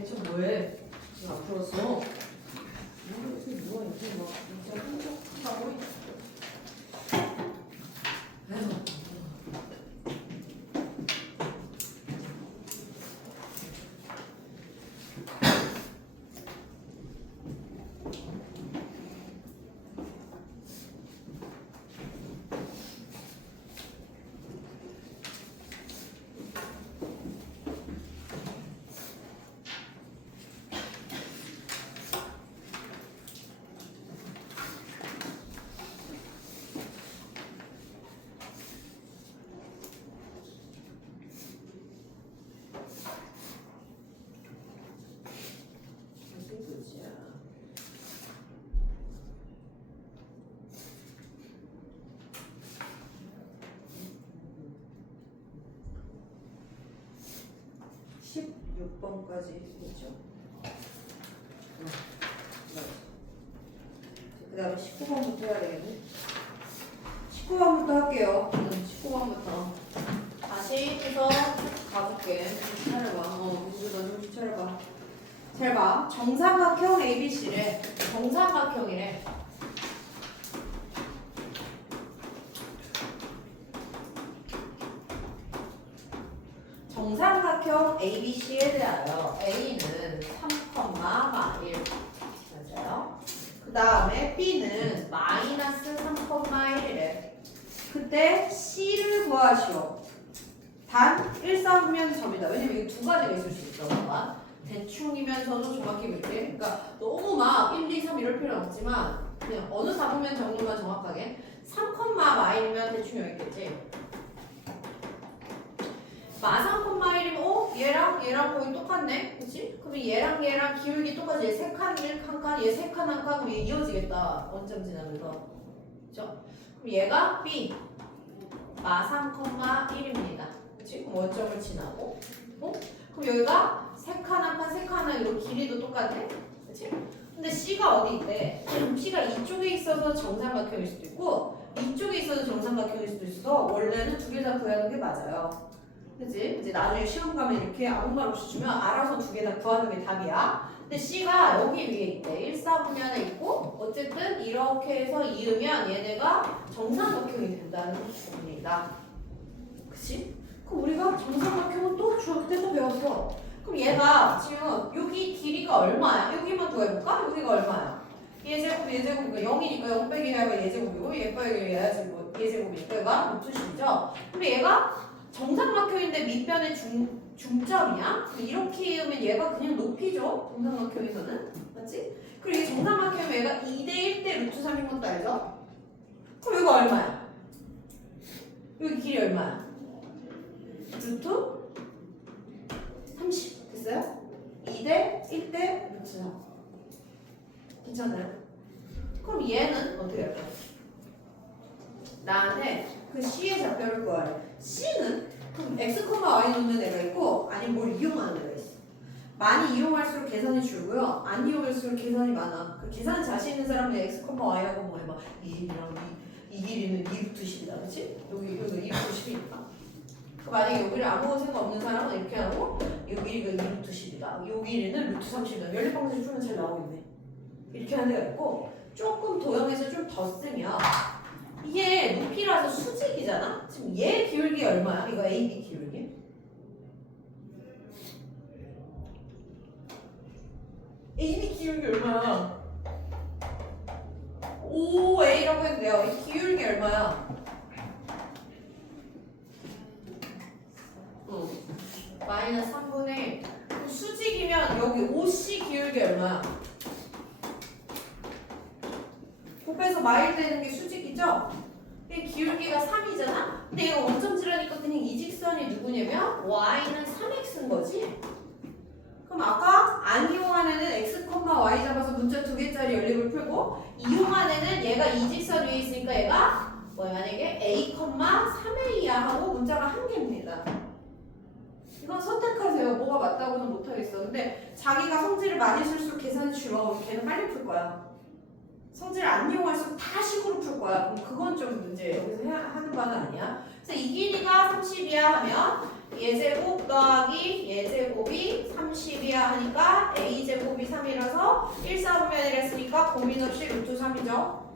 대체 뭐해? 왜 안 풀었어? 이게 뭐야 이게 막 진짜 한적하고 아이고. 16번까지 했죠. 그 다음에 19번부터 해야 되겠네. 19번부터 할게요. 19번부터. 다시 해서 가볼게. 정신 차려봐. 민주가 정신 차려봐. 잘 봐. 정삼각형 ABC래. 정삼각형이래. 정삼각형 ABC에 대하여 A는 3,1 맞아요. 그 다음에 B는 마이너스 3,1이래. 그때 C를 구하시오. 단 1사분면 점이다. 왜냐면 이게 두 가지가 있을 수 있어. 봐봐. 대충이면서도 정확히 볼게. 그러니까 너무 막 1, 2, 3 이럴 필요는 없지만 그냥 어느 사분면 정도만 정확하게 3,마이면 대충 여기 있겠지. 마3,1이면 얘랑 거의 똑같네. 그치? 그럼 얘랑 기울기 똑같이 얘 3칸 1칸 얘 3칸 1칸 그럼 얘 이어지겠다. 원점 지나면서. 그쵸? 그럼 얘가 B 마3,1입니다. 그치? 그럼 원점을 지나고 그럼 여기가 3칸 1칸 3칸 1 이런 길이도 똑같네. 그치? 근데 C가 어디 있대? C가 이쪽에 있어서 정삼각형일 수도 있고 이쪽에 있어서 정삼각형일 수도 있어. 원래는 두 개 다 구하는 게 맞아요. 그치? 이제 나중에 시험 가면 이렇게 아무 말 없이 주면 알아서 두 개 다 구하는 게 답이야. 근데 C가 여기 위에 있대. 1사분면에 있고 어쨌든 이렇게 해서 이으면 얘네가 정삼각형이 된다는 겁니다. 그치? 그럼 우리가 정삼각형은 또 중학교 때 또 배웠어. 그럼 얘가 지금 여기 길이가 얼마야? 여기만 더해볼까? 여기가 얼마야? 얘제곱이니까 0이니까 0 빼기 해야 얘제곱이고 얘 빼기 얘제곱이니까 얘가 루트식이죠? 근데 얘가 정삼각형인데 밑변의 중점이야? 이렇게 이으면 얘가 그냥 높이죠? 정삼각형에서는. 맞지? 그리고 이게 정삼각형이면 얘가 2대 1대 루트 3인 것도 알죠? 그럼 이거 얼마야? 여기 길이 얼마야? 루트 30 됐어요? 2대 1대 루트 3 괜찮아요? 그럼 얘는 어떻게 할까요? 나한테 그 C의 좌표를 구하래. C는 그럼 x, y 놓는 애가 있고 아니면 뭘 이용하는 애가 있어. 많이 이용할수록 계산이 줄고요. 안 이용할수록 계산이 많아. 그 계산 자신 있는 사람은 x, y하고 뭐 해봐. 이 길이랑 이 길이는 2루트 10이다. 그렇지? 여기 2루트 10이니까. 만약에 여기를 아무 생각 없는 사람은 이렇게 하고 이 길이가 2루트 10이다. 이 길이는 루트 30이다. 연립방정식 풀면 잘 나오겠네. 이렇게 하는 애가 있고 조금 도형에서 좀 더 쓰면 이게 높이라서 수직이잖아? 지금 얘 기울기 얼마야? 이거 AB 기울기? AB 기울기 얼마야? 5A라고 했는데요. 이 기울기 얼마야? 마이너스 3분의 수직이면 여기 OC 기울기 얼마야? 곱해서 마일 되는 게 수직이죠? 근데 기울기가 3이잖아? 근데 이거 원점지라니까 그냥 이 직선이 누구냐면 y는 3x인 거지? 그럼 아까 안 이용한 애는 x, y 잡아서 문자 2개짜리 연립을 풀고 이용한 애는 얘가 이 직선 위에 있으니까 얘가 만약에 a, 3a야 하고 문자가 1개입니다. 이건 선택하세요. 뭐가 맞다고는 못하겠어. 근데 자기가 성질을 많이 쓸수록 계산이 줄어. 걔는 빨리 풀 거야. 성질을 안 이용할수록 다 식으로 풀 거야. 그럼 그건 좀 문제. 여기서 하는 바는 아니야. 그래서 이 길이가 30이야 하면 예제곱 더하기 예제곱이 30이야 하니까 a제곱이 3이라서 1사분면이라 했으니까 고민 없이 루트 3이죠.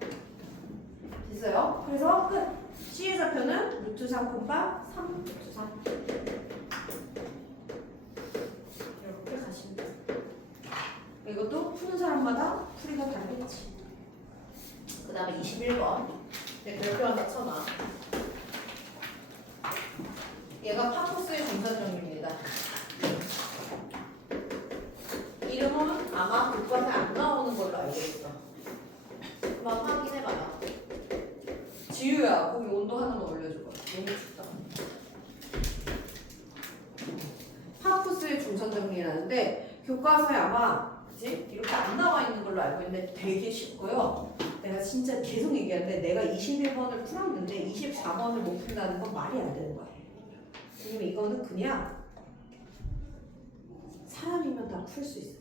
됐어요? 그래서 끝. C의 좌표는 루트 3 콤마 3 루트 3. 이렇게 가시면 돼요. 이것도 푸는 사람마다 풀이가 다르겠지. 그 다음에 21번. 네, 별표 하나 쳐놔. 얘가 파토스의 중산정리입니다. 이름은 아마 교과서에 안 나오는 걸로 알고 있어. 한번 확인해봐요. 지유야, 거기 온도 하나만 올려줘봐. 너무 춥다. 파토스의 중산정리라는데 교과서에 아마 그치? 이렇게 안 나와 있는 걸로 알고 있는데 되게 쉽고요. 내가 진짜 계속 얘기하는데 내가 21번을 풀었는데 24번을 못 푼다는 건 말이 안 되는 거야. 왜냐면 이거는 그냥 사람이면 다 풀 수 있어요.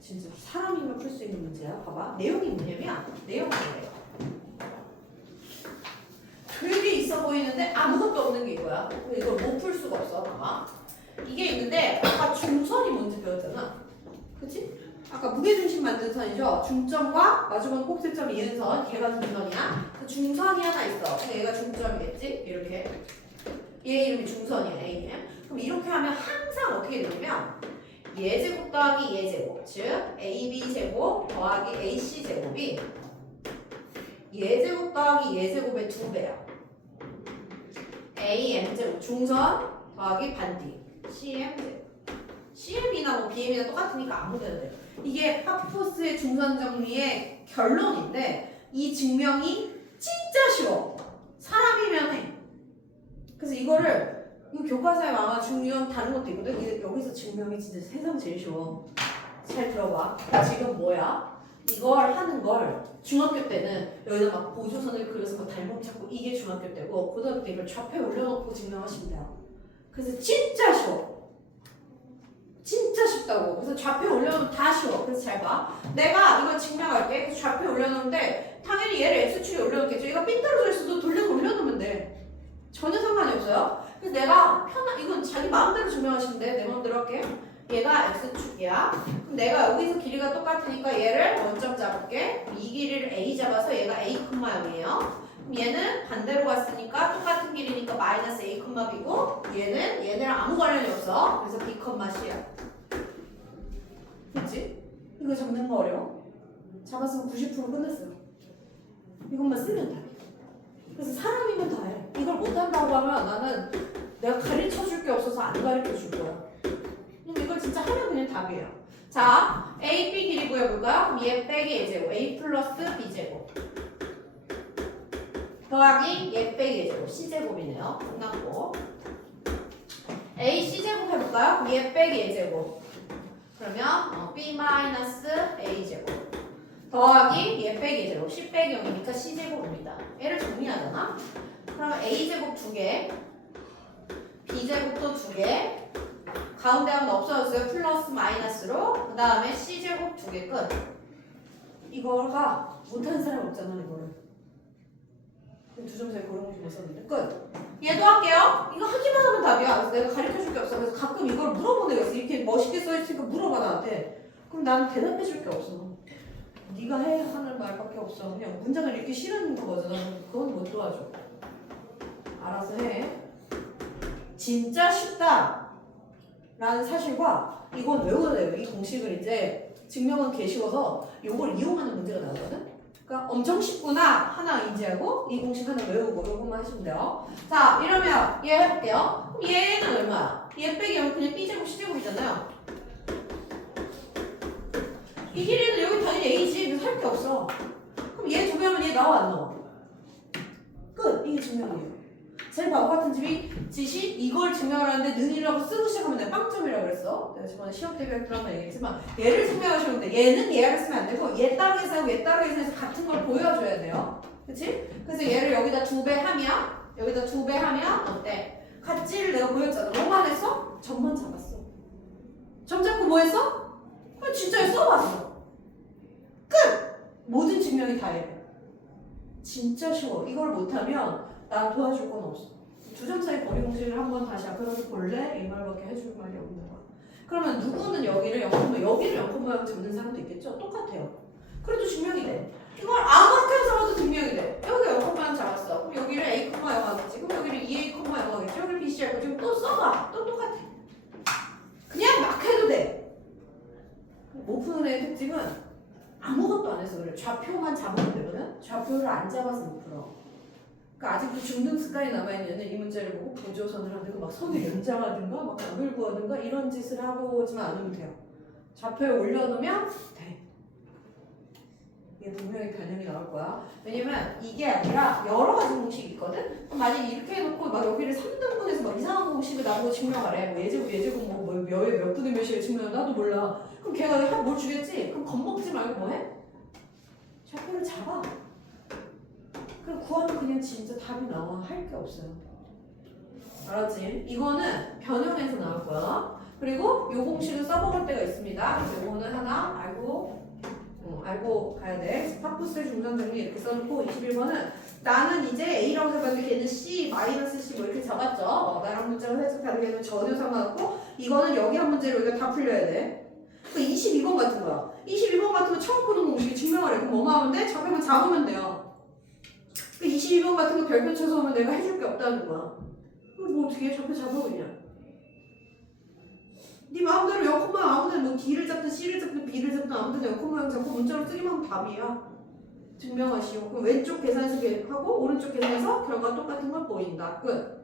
진짜 사람이면 풀 수 있는 문제야. 봐봐. 내용이 뭐냐면 내용이 뭐예요. 되게 있어 보이는데 아무것도 없는 게 이거야. 이걸 못 풀 수가 없어. 봐봐. 이게 있는데 아까 중선이 뭔지 배웠잖아. 그치? 아까 무게중심 만든 선이죠. 중점과 마주보는 꼭지점 이은 선. 걔가 중선이야. 그 중선이 하나 있어. 그래서 얘가 중점이겠지? 이렇게. 얘 이름이 중선이야. A님. 그럼 이렇게 하면 항상 어떻게 되냐면 예제곱 더하기 예제곱, 즉 AB제곱 더하기 AC제곱이 예제곱 더하기 예제곱의 2배야. AM제곱, 중선 더하기 반뒤, CM제곱. CM이나 뭐 BM이나 똑같으니까 아무 데나 돼. 이게 파토스의 중선 정리의 결론인데 이 증명이 진짜 쉬워. 사람이면 해. 그래서 이거를 이 교과서에 아마 중요한 다른 것도 있거든. 여기서 증명이 진짜 세상 제일 쉬워. 잘 들어봐. 지금 뭐야? 이걸 하는 걸 중학교 때는 여기다 막 보조선을 그려서 뭐 닮음 찾고 이게 중학교 때고 고등학교 때 이걸 좌표에 올려놓고 증명하시면 돼요. 그래서 진짜 쉬워. 진짜 쉽다고. 그래서 좌표에 올려놓으면 다 쉬워. 그래서 잘 봐. 내가 이걸 증명할게. 그래서 좌표에 올려놓는데 당연히 얘를 X축에 올려놓겠죠. 얘가 삥 떨어져 있어도 돌려서 올려놓으면 돼. 전혀 상관이 없어요. 그래서 내가 이건 자기 마음대로 증명하시면 돼. 내 마음대로 할게. 얘가 X축이야. 그럼 내가 여기서 길이가 똑같으니까 얘를 원점 잡을게. 이 길이를 A 잡아서 얘가 A, 0이에요. 그럼 얘는 반대로 갔으니까 똑같은 길이니까 마이너스 A, B고 얘네랑 아무 관련이 없어. 그래서 B, C야. 그치? 이거 잡는 거 어려워? 잡았으면 90% 끝냈어요. 이것만 쓰면 돼. 그래서 사람이면 다 해. 이걸 못한다고 하면 나는 내가 가르쳐 줄 게 없어서 안 가르쳐 줄 거야. 이걸 진짜 하면 그냥 답이에요. 자, A, B 길이 구해볼까요? 그럼 얘 빼기 A제곱, A 플러스 B제곱 더하기 얘 빼기 A제곱, C제곱이네요. 끝났고 A, C제곱 해볼까요? 그럼 얘 빼기 A제곱 그러면 B 마이너스 A제곱 더하기 얘 빼기 A제곱, C 빼기 0이니까 C제곱입니다. 얘를 정리하잖아? 그러면 A제곱 2개 B제곱도 2개 가운데 한번 없어졌어요. 플러스 마이너스로. 그 다음에 C제곱 2개 끝. 이거가 못하는 사람 없잖아. 이거를. 두 점 사이 고른 못 썼는데 끝. 얘도 할게요. 이거 하기만 하면 답이야. 그래서 내가 가르쳐줄 게 없어. 그래서 가끔 이걸 물어보는 애가 있어. 이렇게 멋있게 써있으니까 물어봐 나한테. 그럼 나는 대답해줄 게 없어. 네가 해 하는 말밖에 없어. 그냥 문장을 이렇게 실은 거거든. 그건 못 도와줘. 알아서 해. 진짜 쉽다 라는 사실과 이건 외워야 돼요. 이 공식을 이제 증명은 개 쉬워서 이걸 이용하는 문제가 나오거든. 그러니까 엄청 쉽구나 하나 인지하고 이 공식 하나 외우고 이것만 하시면 돼요. 자, 이러면 얘 해볼게요. 그럼 얘는 얼마야? 얘 빼기 0 그냥 B제곱 C제곱이잖아요. 이 길이는 여기 당연히 A지. 그래서 할 게 없어. 그럼 얘 정리하면 얘 나와 안 나와? 끝. 이게 증명이에요. 제일 바보 같은 짓이 이걸 증명하는데 능이라고 쓰고 시작하면 내가 빵점이라고 그랬어. 내가 저번에 시험 대비할 때 한번 얘기했지만 얘를 증명하시면 돼. 얘는 얘를 쓰면 안 되고 얘 따로 계산하고 얘 따로 계산해서 같은 걸 보여줘야 돼요. 그치? 그래서 얘를 여기다 2배 하면 어때? 같지를 내가 보였잖아. 뭐만 했어? 점만 잡았어. 점 잡고 뭐 했어? 그냥 진짜 써봤어. 끝! 모든 증명이 다 이래. 진짜 쉬워. 이걸 못하면 나 도와줄 건 없어. 두 점 사이 거리 공식을 한번 다시 앞에서 볼래? 이 말밖에 해줄 말이 없는 거야. 그러면 누구는 여기를 0,0 집어넣는 사람도 있겠죠? 똑같아요. 그래도 증명이 돼. 이걸 아무렇게 잡아도 증명이 돼. 여기가 0,0 잡았어. 그럼 여기를 A, 0 하겠지. 그럼 여기를 2A, 0 하겠지. 여기를 BC 하고 지금 또 써봐. 또 똑같아. 그냥 막 해도 돼. 못 푸는 애의 특징은 아무것도 안 해서 그래. 좌표만 잡으면 되거든? 좌표를 안 잡아서 못 풀어. 그러니까 아직도 중등 습관이 남아있는 이 문제를 보고 보조선을 하든가 막 선을 연장하든가 막 각을 구하든가 이런 짓을 하고 오지만 않으면 돼요. 좌표에 올려놓으면 돼. 이게 분명히 변형이 나올 거야. 왜냐면 이게 아니라 여러 가지 공식이 있거든? 그럼 만약에 이렇게 해놓고 막 여기를 3등분해서 막 이상한 공식을 나보고 증명하래. 뭐 예제곱 몇 분의 몇이를 증명해. 나도 몰라. 그럼 걔가 뭘 주겠지? 그럼 겁먹지 말고 뭐 해? 좌표를 잡아. 그럼 구하면 그냥 진짜 답이 나와. 할 게 없어요. 알았지? 이거는 변형해서 나올 거야. 그리고 요 공식을 써먹을 때가 있습니다. 그래서 요거는 하나 알고 가야 돼. 파푸스의 중간 정리 이렇게 써놓고 21번은 나는 이제 A라고 잡았는데 걔는 C, -C 뭐 이렇게 잡았죠. 나랑 문자를 해석하는 걔는 전혀 상관없고 이거는 여기 한 문제로 우리가 다 풀려야 돼. 그 22번 같은 거야. 22번 같은 거 처음 푸는 공식이 증명하래. 그럼 뭐만 하면 돼? 좌표만 잡으면 돼요. 그 22번 같은 거 별표 쳐서 오면 내가 해줄 게 없다는 거야. 그럼 뭐 어떻게 해? 좌표 잡아 그냥. 네 마음대로 0, 아무데나 뭐 D를 잡든 C를 잡든 B를 잡든 아무데나 0, 잡고 문자로 쓰기만 하면 답이야. 증명하시오. 그럼 왼쪽 계산해서 하고 오른쪽 계산해서 결과 똑같은 걸 보인다. 끝.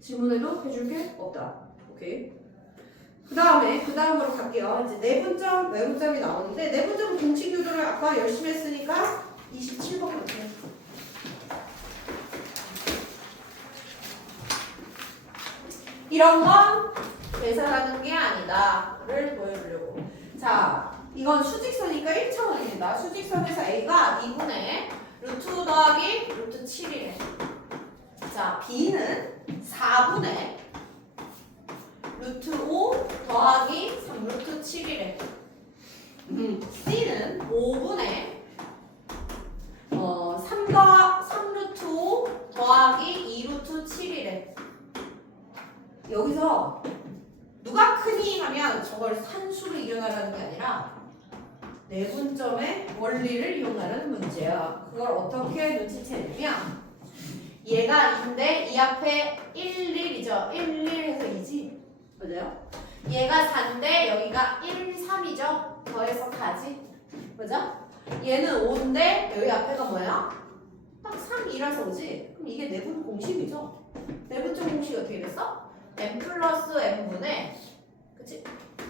질문에도 해줄 게 없다. 오케이. 그 다음으로 갈게요. 이제 내분점, 외분점이 나오는데 내분점 공식 유도를 아까 열심히 했으니까 27번 갈게요. 이런 건 계산하는 게 아니다를 보여주려고. 자, 이건 수직선이니까 1차원입니다. 수직선에서 A가 2분의 루트 더하기 루트 7이래. 자, B는 4분의 루트 5 더하기 3루트 7이래. C는 5분의 3루트 5 더하기 2루트 7이래. 여기서 누가 크니 하면 저걸 산수로 이용하라는 게 아니라 내분점의 원리를 이용하는 문제야. 그걸 어떻게 눈치채냐면 얘가 2인데 이 앞에 1, 1이죠. 1, 1 해서 2지. 맞아요? 얘가 4인데 여기가 1, 3이죠. 더해서 4지. 그죠? 얘는 5인데 여기 앞에가 뭐야? 딱 3, 2라서 5지. 그럼 이게 내분 공식이죠. 내분점 공식이 어떻게 됐어? m 플러스 n분의 그치?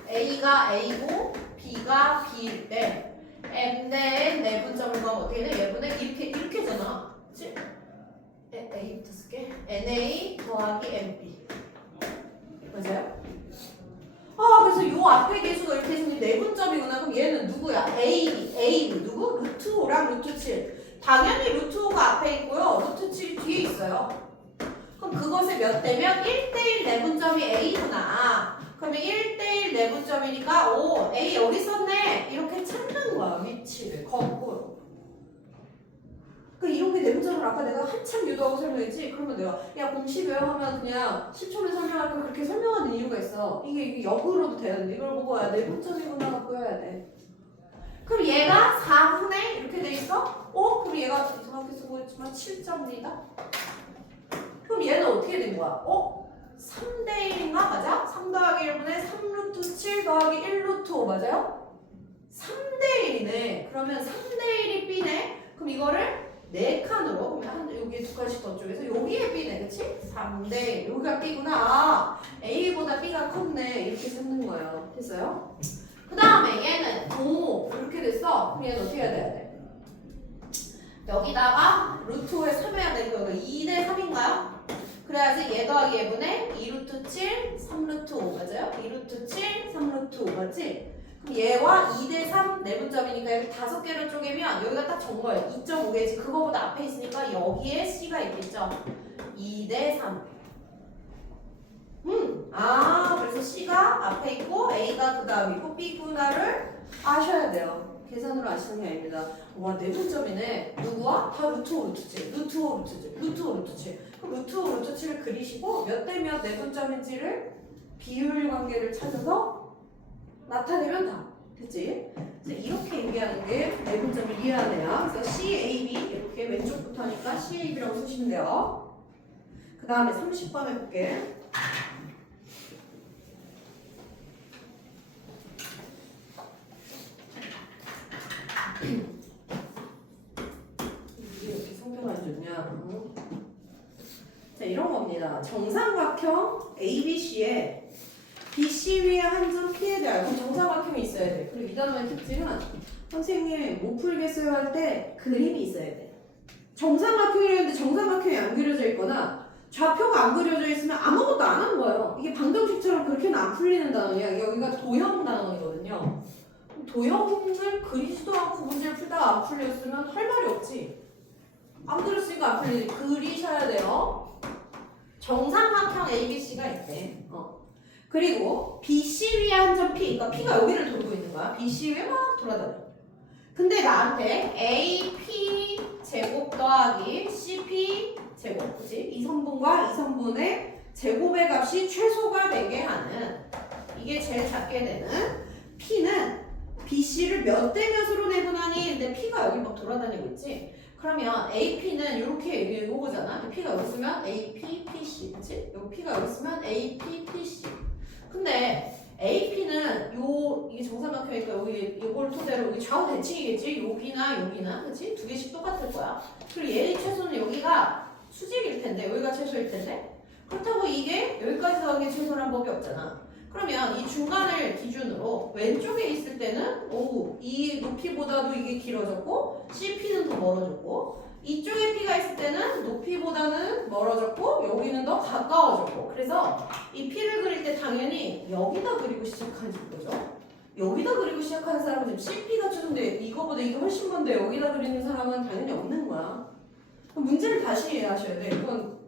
a가 a고 b가 b일 때 m 대 n 내분점을 구하면 어떻게 돼? 얘분의 이렇게잖아. 그치? a부터 쓸게. na 더하기 nb 맞아요? 그래서 요 앞에 계수가 이렇게 있으니 내분점이구나. 그럼 얘는 누구야? a 누구? 루트 5랑 루트 7 당연히 루트 5가 앞에 있고요. 루트 7이 뒤에 있어요. 그럼 그것의 몇 대면 1대1 내분점이 A구나. 그러면 1대1 내분점이니까 오 A 여기 있었네. 이렇게 찾는 거야. 위치를 거꾸로. 그 이런 게 내분점을 아까 내가 한참 유도하고 설명했지. 그러면 내가 야 공식 외워하면 그냥 10초면 설명할 거 그렇게 설명하는 이유가 있어. 이게 역으로도 되는데 이걸 보고 야 내분점이구나 갖고 해야 돼. 그럼 얘가 4분의 이렇게 돼 있어? 그럼 얘가 이상하게 쓰고 있지만 7점이다. 그럼 얘는 어떻게 된 거야? 3대 1인가? 맞아? 3 더하기 1분의 3루트 7 더하기 1루트 5 맞아요? 3대 1이네. 그러면 3대 1이 B네. 그럼 이거를 4칸으로 그러면 여기 2칸씩 더 쪼개서 여기에 B네. 그치? 3대 1 여기가 B구나. A보다 B가 컸네. 이렇게 쓰는 거예요. 됐어요? 그 다음에 얘는 5 이렇게 됐어. 그럼 얘는 어떻게 해야 돼? 여기다가 루트 5에 3 해야 되고 여기 2대 3인가요? 그래야지 얘 더하기 얘분의 2루트 7, 3루트 5 맞아요? 2루트 7, 3루트 5 맞지? 그럼 얘와 2대 3 내분점이니까 이렇게 5개를 쪼개면 여기가 딱 정거예요. 2.5개지. 그거보다 앞에 있으니까 여기에 C가 있겠죠? 2대 3 그래서 C가 앞에 있고 A가 그 다음이고 B구나를 아셔야 돼요. 계산으로 아시는 게 아닙니다. 와, 내분점이네. 누구와? 다 루트 5, 루트 7. 루트 5, 루트 7. 루트 5, 루트 7. 그럼 루트 5, 루트 7을 그리시고 몇 대 몇 내분점인지를 비율 관계를 찾아서 나타내면 다. 됐지? 그래서 이렇게 얘기하는 게 내분점을 이해하네요. 그래서 CAB 이렇게 왼쪽부터 하니까 CAB라고 쓰시면 돼요. 그 다음에 30번 해볼게. 이게 이렇게 성격 안 좋냐? 자, 이런 겁니다. 정삼각형 ABC에 BC 위에 한 점 P에 대하여 정삼각형이 있어야 돼. 그리고 이 단어의 특징은 선생님이 못 풀겠어요 할 때 그림이 있어야 돼. 정삼각형이라는데 정삼각형이 안 그려져 있거나 좌표가 안 그려져 있으면 아무것도 안 하는 거예요. 이게 방정식처럼 그렇게는 안 풀리는 단어야. 여기가 도형 단어이거든요. 도형을 그리지도 않고 문제를 풀다가 안 풀렸으면 할 말이 없지. 안 그렸으니까 안 풀리지. 그리셔야 돼요. 정삼각형 ABC가 있대. 그리고 BC 위에 한 점 P. 그러니까 P가 여기를 돌고 있는 거야. BC 위에 막 돌아다녀. 근데 나한테 AP 제곱 더하기 CP 제곱. 그치? 이 선분과 이 선분의 제곱의 값이 최소가 되게 하는, 이게 제일 작게 되는 P는 BC를 몇 대 몇으로 내분하니? 근데 P가 여기 막 돌아다니고 있지? 그러면 AP는 이렇게 요거잖아. P가 여기 있으면 AP, PC. 그치? 요 P가 여기 있으면 AP, PC. 근데 AP는 이게 정삼각형이니까 여기 이걸 토대로 여기 좌우 대칭이겠지? 여기나 여기나. 그치? 두 개씩 똑같을 거야. 그리고 얘의 최소는 여기가 수직일 텐데, 여기가 최소일 텐데. 그렇다고 이게 여기까지 가는 게 최소란 법이 없잖아. 그러면 이 중간을 기준으로 왼쪽에 있을 때는 이 높이보다도 이게 길어졌고 CP는 더 멀어졌고, 이쪽에 P가 있을 때는 높이보다는 멀어졌고 여기는 더 가까워졌고, 그래서 이 P를 그릴 때 당연히 여기다 그리고 시작하는 거죠. 여기다 그리고 시작하는 사람은 지금 CP가 주는데 이거보다 이게 훨씬 먼데 여기다 그리는 사람은 당연히 없는 거야. 그럼 문제를 다시 이해하셔야 돼. 이건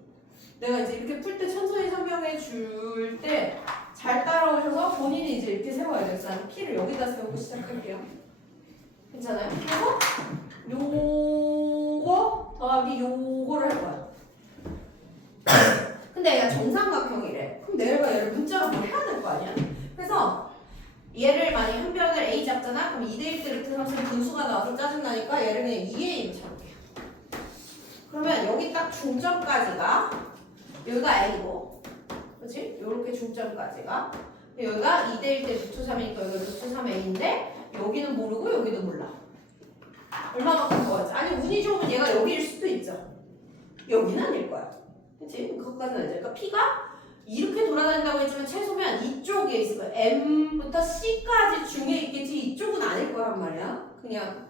내가 이제 이렇게 풀 때 천천히 설명해 줄 때 잘 따라오셔서 본인이 이제 이렇게 세워야 돼요. 그래서 P를 여기다 세우고 시작할게요. 괜찮아요? 그래서 요거 더하기 요거를 할 거야. 근데 얘가 정삼각형이래. 그럼 내가 얘를 문자로 뭐 해야 될 거 아니야? 그래서 얘를 만약 한 변을 A 잡잖아? 그럼 2대1 때 루트 3 분수가 나와서 짜증나니까 얘를 그냥 2A로 잡을게요. 그러면 여기 딱 중점까지가 여기가 A고, 그치? 요렇게 중점까지가, 여기가 2대1 때 루트 3이니까 여기가 루트 3A인데 여기는 모르고 여기도 몰라. 얼마만큼 더하지? 아니 운이 좋으면 얘가 여기일 수도 있죠. 여기는 아닐 거야. 그치? 그것까지는 알죠. 그러니까 P가 이렇게 돌아다닌다고 했지만 최소면 이쪽에 있을 거야. M부터 C까지 중에 있겠지 이쪽은 아닐 거란 말이야. 그냥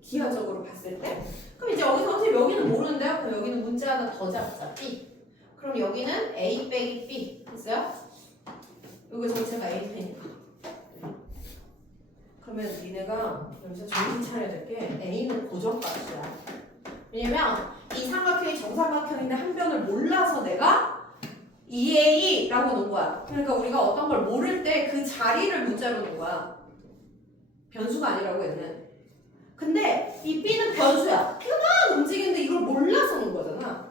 기하적으로 봤을 때. 그럼 이제 여기서 어차피 여기는 모르는데요. 그럼 여기는 문자 하나 더 잡자. B. 그럼 여기는 A 빼기 B. 됐어요? 여기 전체가 A 테니까. 그러면 니네가 여기서 정신 차려야 될 게 A는 고정값이야. 왜냐면 이 삼각형이 정삼각형인데 한 변을 몰라서 내가 2A라고 놓은 거야. 그러니까 우리가 어떤 걸 모를 때 그 자리를 문자로 놓은 거야. 변수가 아니라고 얘는. 근데 이 B는 변수야. B가 막 움직이는데 이걸 몰라서 놓은 거잖아.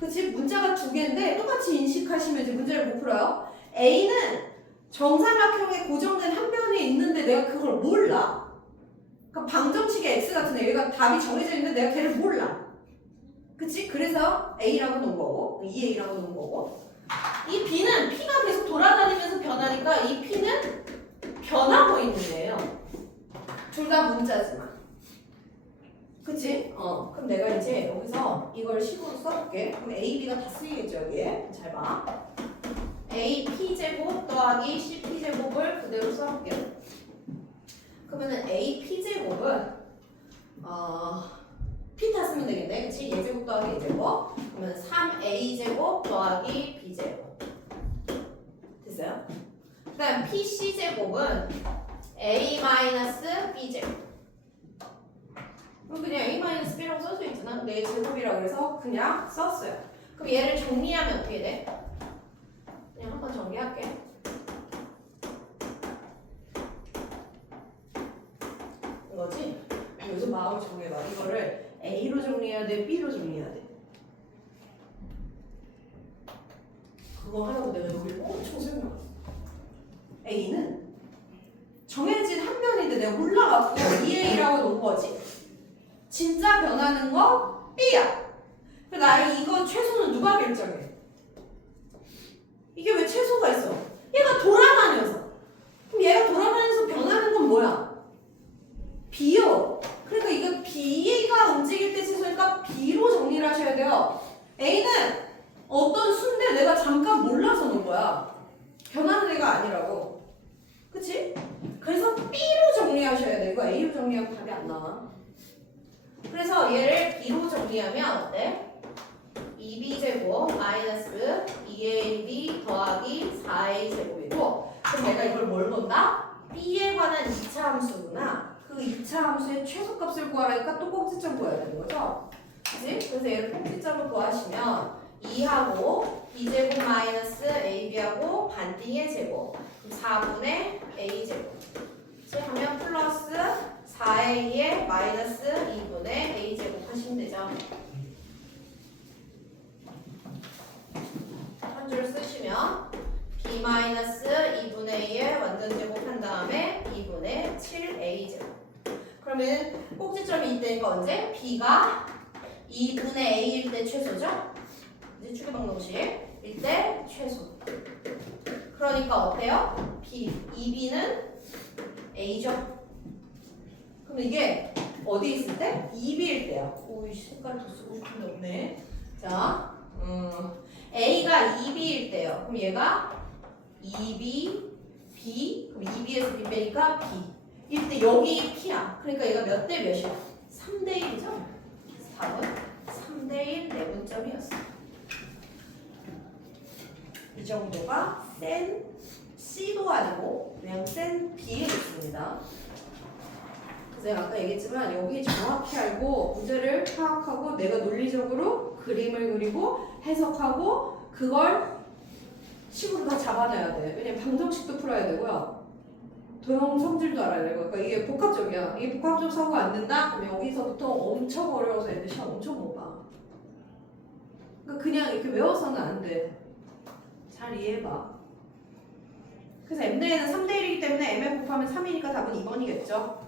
그치? 문자가 두 개인데 똑같이 인식하시면 이제 문제를 못 풀어요. A는 정삼각형에 고정된 한 변이 있는데 내가 그걸 몰라. 그러니까 방정식의 X 같은데 얘가 답이 정해져 있는데 내가 걔를 몰라. 그치? 그래서 A라고 놓은 거고 2A라고 놓은 거고, 이 B는 P가 계속 돌아다니면서 변하니까 이 P는 변하고 있는 거예요. 둘 다 문자지만. 그치? 그럼 내가 이제 여기서 이걸 식으로 써볼게. 그럼 A, B가 다 쓰이겠죠 여기에. 잘 봐. A P제곱 더하기 C P제곱을 그대로 써볼게요. 그러면은 A P제곱은 P 다 쓰면 되겠네. 그치? 예제곱 더하기 예제곱. 그러면 3A제곱 더하기 B제곱. 됐어요? 그 다음 PC제곱은 A-B제곱. 그럼 그냥 A-B라고 쓸 수 있잖아. 근데 얘 제곱이라고 그래서 그냥 썼어요. 그럼 얘를 정리하면 어떻게 돼? 그냥 한번 정리할게. 마음을 정해봐. 이거를 A로 정리해야 돼? B로 정리해야 돼? 그거 하라고 내가 여기 엄청 설명했어. A는 정해진 한 면인데 내가 몰라갖고 2A라고 놓은 거지. 진짜 변하는 거 B야. 그래서 나의 이거 최소는 누가 결정해? 이게 왜 최소가 있어? 얘가 돌아다녀서. 그럼 얘가 돌아다녀서 변하는 건 뭐야? B요. 그러니까 이거 B가 움직일 때 최소니까 B로 정리를 하셔야 돼요. A는 어떤 수인데 내가 잠깐 몰라서 놓은 거야. 변하는 애가 아니라고. 그치? 그래서 B로 정리하셔야 돼. 이거 A로 정리하면 답이 안 나와. 그래서 얘를 B로 정리하면 어때? 2b제곱 마이너스 2ab 더하기 4a제곱이고, 그럼 내가 이걸 뭘 본다? B에 관한 2차 함수구나. 그 2차 함수의 최소값을 구하라니까 또 꼭지점 구해야 되는 거죠? 그치? 그래서 얘를 꼭지점을 구하시면 2하고 b제곱 마이너스 ab하고 반띵의 제곱 4분의 a제곱 하면 플러스 4a의 마이너스 2분의 a제곱 하시면 되죠. 한 줄 쓰시면 b 마이너스 2분의 2의 완전 제곱한 다음에 2분의 7a제곱. 그러면 꼭지점이 이때니까 언제? b가 2분의 a일 때 최소죠? 이제 추계방정식일 때 최소. 그러니까 어때요? b, 2b는 a죠. 그럼 이게 어디 있을 때? 2b일 때요. 오이 색깔 더 쓰고 싶은데 없네. 자, a가 2b일 때요. 그럼 얘가 2b, b, 그럼 2b에서 b 빼니까 b. 일 때 여기 p야. 그러니까 얘가 몇 대 몇이야? 3대 1이죠? 답은 3대 1 내분점이었어. 이 정도가 센 C도 아니고 그냥 센 B에 있습니다. 그래서 제가 아까 얘기했지만 여기 정확히 알고 문제를 파악하고 내가 논리적으로 그림을 그리고 해석하고 그걸 식으로 다 잡아놔야 돼. 왜냐면 방정식도 풀어야 되고요. 도형 성질도 알아야 되고. 그러니까 이게 복합적이야. 이게 복합적 사고가 안 된다? 그럼 여기서부터 엄청 어려워서 애들 시험 엄청 못 봐. 그러니까 그냥 이렇게 외워서는 안 돼. 잘 이해해봐. 그래서 M대에는 3대 1이기 때문에 M에 곱하면 3이니까 답은 2번이겠죠.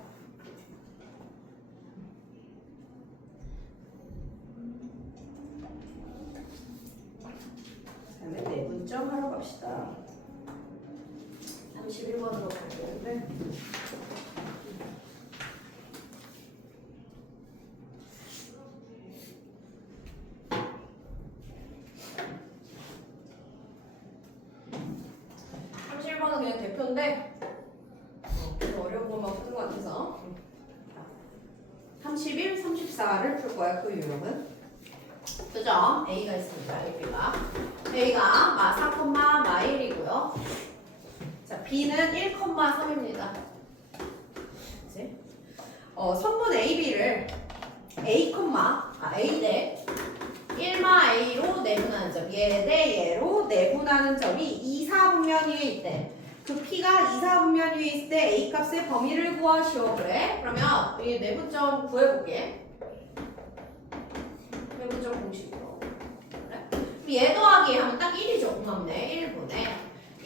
그 다음에 내분점 하러 갑시다. 31번으로 가야 되는데. 그냥 대표인데 어려운 것만 푸는 것 같아서 31, 34를 풀 거야. 그 유형은 그죠? A가 있습니다. A가 4,1이고요. 자, B는 1,3입니다. 그치? 선분 AB를 A 대 1마 A로 내분하는 점, 얘 대 얘로 내분하는 점이 2, 4분면 위에 있대. 그 P가 2, 4분면 위에 있을 때 A 값의 범위를 구하시오. 그래? 그러면 이 내분점 구해볼게. 내분점 공식으로. 그래? 얘 더하기 하면 딱 1이죠. 고맙네. 1분의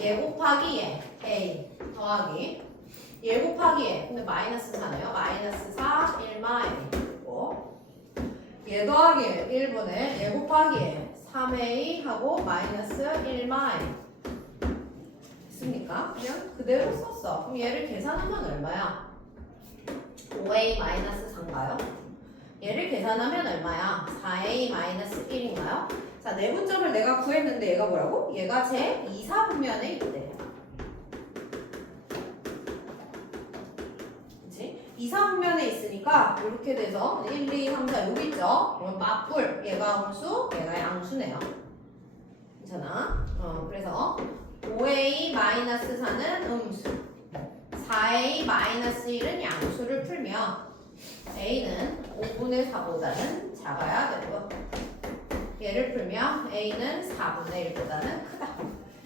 얘 곱하기 얘 A 더하기 얘 곱하기 얘. 근데 마이너스 4네요. 마이너스 4, 1마 A. 얘 더하기 1분의 얘 곱하기 3a 하고 마이너스 1마 a 됐습니까? 그냥 그대로 썼어. 그럼 얘를 계산하면 얼마야? 5a 마이너스 4인가요? 얘를 계산하면 얼마야? 4a 마이너스 1인가요? 자, 내분점을 내가 구했는데 얘가 뭐라고? 얘가 제 2, 4분면에 있대. 2, 3분면에 있으니까 이렇게 돼서 1, 2, 3, 4 여기 있죠? 그럼 맞불 얘가 음수, 얘가 양수네요. 괜찮아? 그래서 5a-4는 음수 4a-1은 양수를 풀면 a는 5분의 4보다는 작아야 되고 얘를 풀면 a는 4분의 1보다는 크다.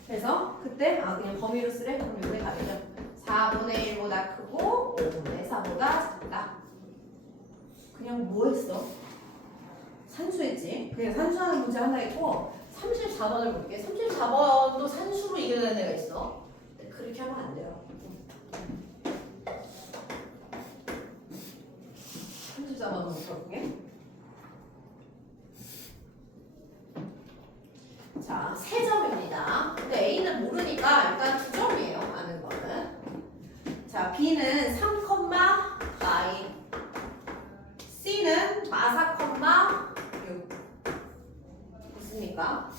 그래서 그때 그냥 범위로 쓰래? 그럼 이게 답이죠. 4분의 1보다 크고 5분의 4보다 작다. 그냥 뭐 했어? 산수했지. 그냥 산수하는 문제 하나 있고 34번을 볼게. 34번도 산수로 이겨내는 애가 있어. 근데 그렇게 하면 안 돼요. 34번을 볼게. 자, 3점입니다. 근데 A는 모르니까 일단 2점이에요. 아는 거는. 자, B는 3, 마이. C는 마사, 6. 있습니까?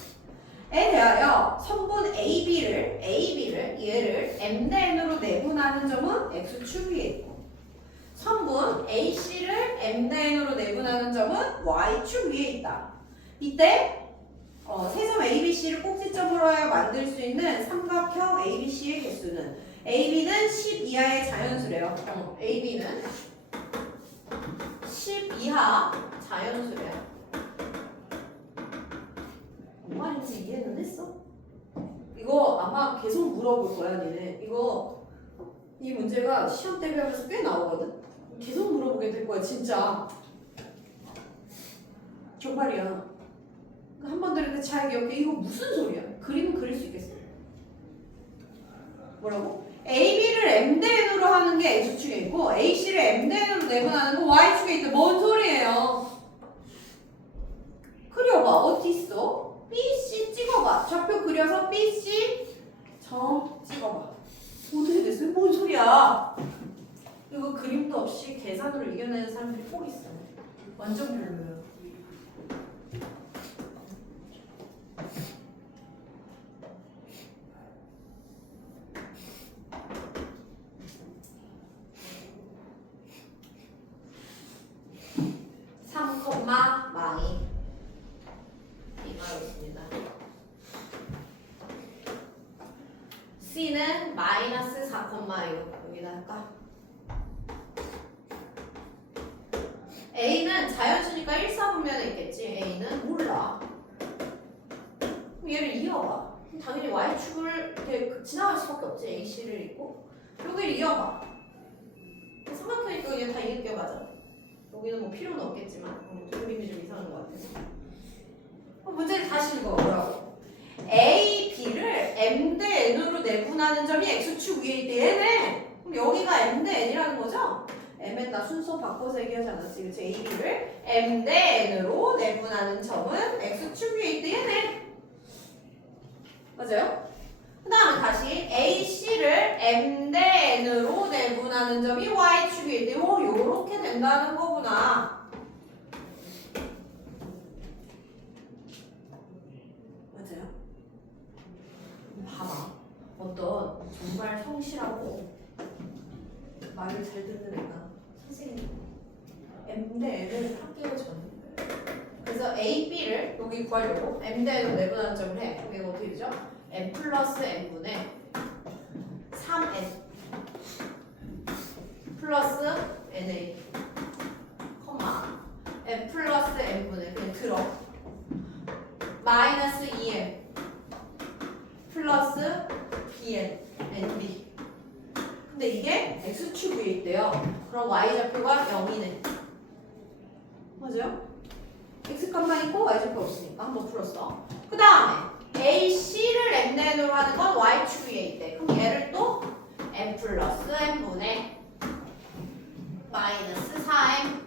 에 대하여 선분 AB를 얘를 M 대 N으로 내분하는 점은 X축 위에 있고 선분 AC를 M 대 N으로 내분하는 점은 Y축 위에 있다. 이때 세점 ABC를 꼭지점으로 하여 만들 수 있는 삼각형 ABC의 개수는 AB는 10 이하의 자연수래요. AB는 10 이하 자연수래요. 뭔 말인지 이해는 했어? 이거 아마 계속 물어볼 거야, 니네. 이 문제가 시험 대비하면서 꽤 나오거든? 계속 물어보게 될 거야, 진짜. 정말이야. 한 번 들었는데 잘 기억해. 이거 무슨 소리야? 그림은 그릴 수 있겠어. 뭐라고? AB를 M 대 N으로 하는 게 X축에 있고 AC를 M 대 N으로 내분하는 건 Y축에 있다. 뭔 소리예요? 그려봐. 어디 있어? BC 찍어봐. 좌표 그려서 BC 점 찍어봐. 어떻게 됐어요? 뭔 소리야? 이거 그림도 없이 계산으로 이겨내는 사람들이 꼭 있어. 완전 별로예요. 마이 이거 있습니다. C는 마이너스 4,6 여기다 할까? A는 자연수니까 1, 4분면에 있겠지. A는 몰라. 그럼 얘를 이어봐. 당연히 Y축을 이렇게 지나갈 수밖에 없지. AC를 읽고 여기를 이어봐. 삼각형이니까 그냥 다 이을게요. 맞아. 여기는 뭐 필요는 없겠지만 그림이 좀 이상한 것 같아서 문제를 다시 읽어. 뭐라고? A, B를 M 대 N으로 내분하는 점이 X축 위에 있대. 얘네. 그럼 여기가 M 대 N이라는 거죠? M에다 순서 바꿔서 얘기하지 않았지. 그치? A, B를 M 대 N으로 내분하는 점은 X축 위에 있대. 얘네. 맞아요? 그 다음에 다시 A, C를 M 대 N으로 내분하는 점이 Y축에 있대. 요렇게 된다는 거구나. 맞아요? 봐봐. 어떤 정말 성실하고 말을 잘 듣는 애가 선생님 M 대 N을 학교에 줬는데 그래서 A, B를 여기 구하려고 M 대 N으로 내분하는 점을 해. 그럼 이거 어떻게 되죠? M 플러스 N분의 3N 플러스 NA 컴마 M 플러스 N분의 그냥 들어 마이너스 2M 플러스 BN NB 근데 이게 X축 위에 있대요. 그럼 Y좌표가 0이네. 맞아요? X값만 있고 Y좌표 없으니까 한번 풀었어. 그 다음에 AC를 M 대 N으로 하는 건 Y축 위에 있대. 그럼 얘를 또 M 플러스 N분의 마이너스 4M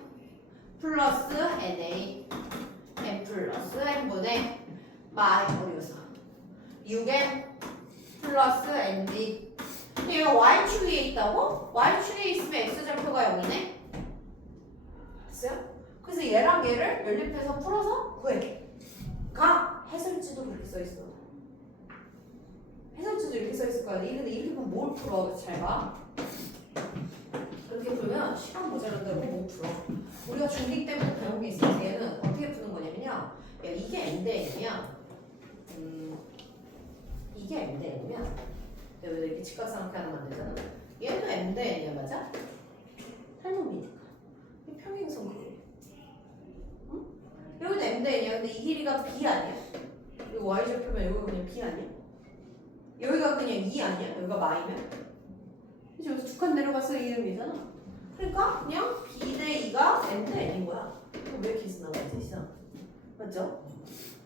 플러스 NA M 플러스 N분의 어디였어? 6M 플러스 NB 얘가 Y축 위에 있다고? Y축에 있으면 X좌표가 0이네? 됐어요? 그래서 얘랑 얘를 연립해서 풀어서 구해. 해설지도 그렇게 써있어. 해설지도 이렇게 써있을 거야. 근데 이렇게 보면 뭘 풀어? 잘 봐. 그렇게 풀면 시간 모자란다고 못 풀어. 우리가 중2 때부터 배운 게 있어서 얘는 어떻게 푸는 거냐면요. 야, 이게 M 대 N이면 이게 M 대 N이면 내가 이렇게 직각삼각형 하나 만들잖아. 얘도 M 대 N이야. 맞아? 탈놈이니까. 이 평행선 그림. 응? 여기도 M 대 N이야. 근데 이 길이가 B 아니야? 여기 Y좌표면 여기가 그냥 B 아니야? 여기가 그냥 2 아니야? 여기가 마이면? 그치? 여기서 두 칸 내려가서 2음이잖아. 그러니까 그냥 B 대 2가 M 대 N인 거야. 그럼 왜 이렇게 나오지? 이상. 맞죠?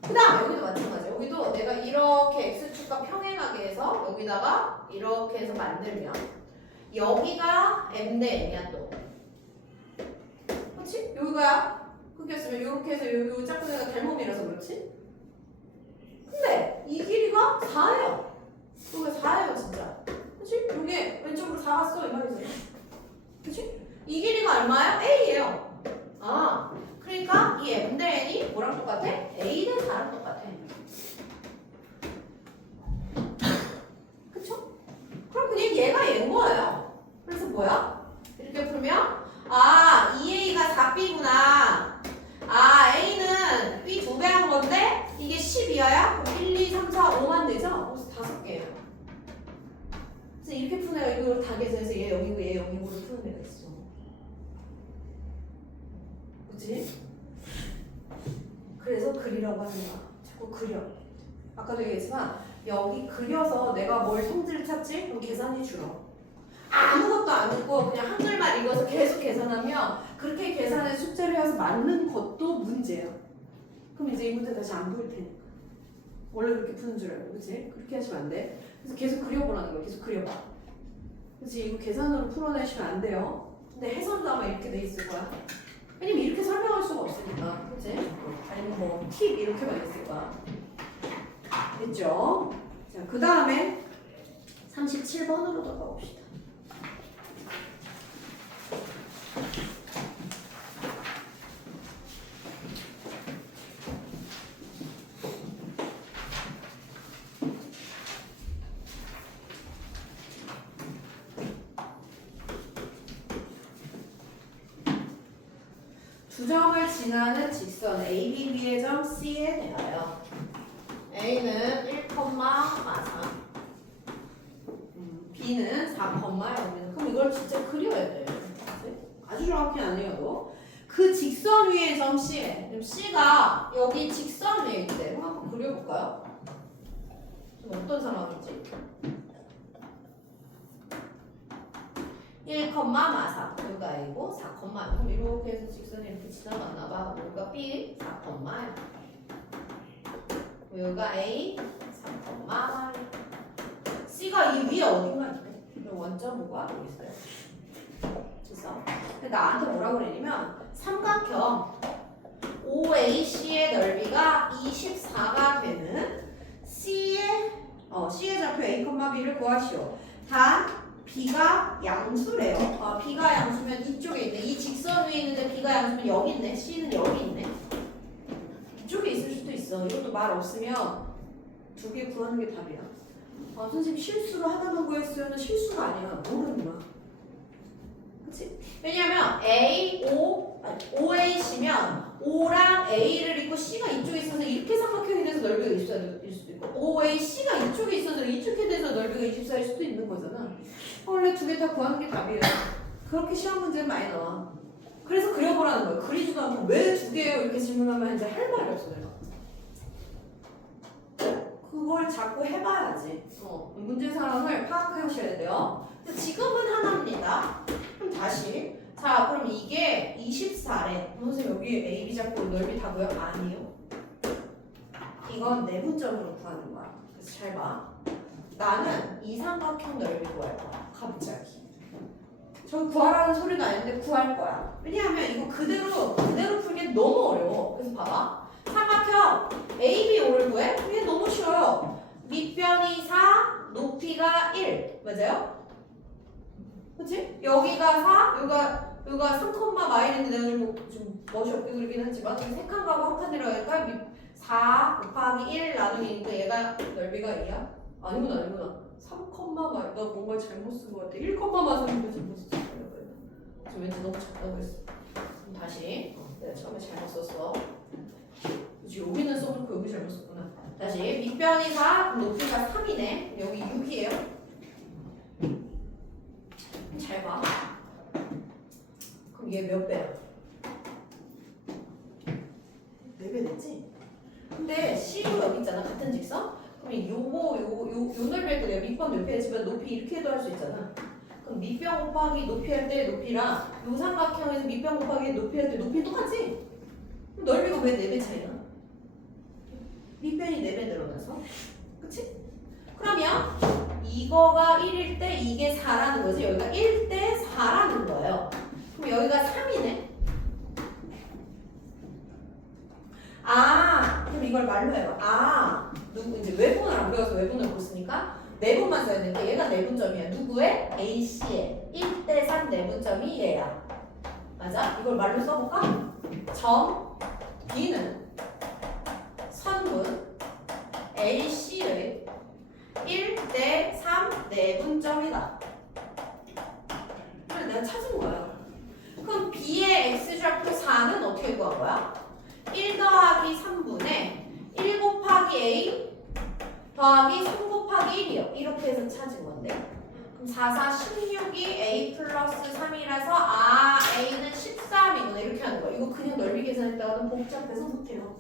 그 다음 여기도 마찬가지야. 여기도 내가 이렇게 X축과 평행하게 해서 여기다가 이렇게 해서 만들면 여기가 M 대 N이야 또. 그렇지? 여기가 흑이었으면 이렇게 해서 요 짝꿍이가 닮음이라서 그렇지? 근데 이 길이가 4예요. 여기가 4예요 진짜. 그렇지? 여기 왼쪽으로 4 갔어 이 말이잖아. 그렇지? 이 길이가 얼마야? A예요. 아, 그러니까 이 M 대 N이 뭐랑 똑같아? A 대 4랑 똑같아. 그쵸? 그럼 그냥 얘가 얘인 거예요. 그래서 뭐야? 이렇게 풀면 아, 2A가 4B구나. 아, A는 B 2배 한 건데 이게 12야야? 그럼 1, 2, 3, 4, 5만 되죠? 그래서 5개예요. 그래서 이렇게 푸는 애가 이걸 다 계산해서 얘 여기고 얘 여기고를 푸는 애가 있어. 그치? 그래서 그리라고 하는 거야. 자꾸 그려. 아까도 얘기했지만 여기 그려서 내가 뭘 성질을 찾지? 그럼 계산이 줄어. 아무것도 안 읽고 그냥 한글만 읽어서 계속 계산하면 그렇게 계산해 숙제를 해서 맞는 것도 문제예요. 그럼 이제 이 문제 다시 안 보일 테니까. 원래 그렇게 푸는 줄 알고, 그치? 그렇게 하시면 안 돼. 그래서 계속 그려보라는 거야. 계속 그려봐. 그치? 이거 계산으로 풀어내시면 안 돼요. 근데 해설도 아마 이렇게 돼 있을 거야. 왜냐면 이렇게 설명할 수가 없으니까. 그치? 아니면 뭐 팁 이렇게만 있을 거야. 됐죠? 자, 그 다음에 37번으로 더 가봅시다. 두 점을 지나는 직선 ABB의 점 C에 대하여 A는 1,43 B는 4,0 그럼 이걸 진짜 그려야 돼. 아주 정확히 아니어도 그 직선 위의 점 C에 그럼 C가 여기 직선 위에 있대. 그럼 한번 그려볼까요? 좀 어떤 상황이지? 1,43 여기가 A고 4,0 그럼 이렇게 해서 직선이 이렇게 지나갔나 봐. 여기가 B 4,0 여기가 A 4,0 C가 이 위에 어딘가 있대. 원점 뭐가 여기 있어요. 그래서 나한테 뭐라 그랬냐면 삼각형 OAC의 넓이가 24가 되는 C의 좌표 A, B를 구하시오. 단 B가 양수래요. B가 양수면 이쪽에 있네. 이 직선 위에 있는데 B가 양수면 여기 있네. C는 여기 있네. 이쪽에 있을 수도 있어. 이것도 말 없으면 두 개 구하는 게 답이야. 선생님 실수로 하다가 구했어요는 실수가 아니야. 모르는 거야. 그치? 왜냐면 OAC면 O랑 A를 읽고 C가 이쪽에 있어서 이렇게 삼각형이 돼서 넓이가 24일 수도 있고 OAC가 이쪽에 있어서 이쪽에 돼서 넓이가 24일 수도 있는 거잖아. 원래 두 개 다 구하는 게 답이에요. 그렇게 시험 문제는 많이 나와. 그래서 그려보라는 거예요. 그리지도 않고 왜 두 개예요? 이렇게 질문하면 이제 할 말이 없어 내가. 그걸 자꾸 해봐야지. 문제 상황을 파악하셔야 돼요. 지금은 하나입니다. 그럼 다시. 자, 그럼 이게 24래. 선생님 여기 A, B 잡고 넓이 다 구해요? 아니요. 이건 내분점으로 구하는 거야. 그래서 잘 봐. 나는 이 삼각형 넓이 구할 거야. 갑자기. 저 구하라는 소리도 아닌데 구할 거야. 왜냐하면 이거 그대로 풀기 너무 어려워. 그래서 봐봐. 삼각형 ABO를 구해? 이게 너무 쉬워요. 밑변이 4, 높이가 1. 맞아요? 그치? 여기가 4, 여기가 3, 마일인데 내가 좀 멋이 없게 그리긴 했지만 3칸 가고 한 칸 내려가니까 4 곱하기 1 나누기니까 얘가 넓이가 2야? 아니구나. 3, 마일. 나 뭔가 잘못 쓴 것 같아. 1, 마일인데 잘못 썼어. 저 왠지 너무 작다고 했어. 그럼 다시. 내가 처음에 잘못 썼어. 여기는 써놓고 여기 잘못 썼구나. 다시 밑변이 4, 높이가 3이네. 여기 6이에요. 잘 봐. 그럼 얘 몇 배야? 4배 됐지? 근데 C로 여기 있잖아. 같은 직선? 그럼 요 넓이에도 내가 밑변 옆에 했지만 높이 이렇게 해도 할 수 있잖아. 그럼 밑변 곱하기 높이 할 때 높이랑 요 삼각형에서 밑변 곱하기 높이 할 때 높이 똑같지? 그럼 넓이가 왜 4배 차이나? 밑변이 4배 늘어나서. 그치? 그러면 이거가 1일 때 이게 4라는 거지. 여기가 1대 4라는 거예요. 그럼 여기가 3이네. 아, 그럼 이걸 말로 해봐. 아, 누구 이제 외분을 안 배워서 외분을 못 쓰니까 내분만 써야 되는데 얘가 내분점이야. 누구의? A씨의 1대 3 내분점이 얘야. 맞아? 이걸 말로 써볼까? 점 B는 선분 A씨의 1대 3 내분점이다. 그래 내가 찾은 거야. 그럼 B의 X좌표 4는 어떻게 구한 거야? 1 더하기 3분의 1 곱하기 A 더하기 3 곱하기 1이요. 이렇게 해서 찾은 건데. 그럼 4, 4, 16이 A 플러스 3이라서 A는 13이구나. 이렇게 하는 거야. 이거 그냥 넓이 계산했다가는 복잡해서 못해요.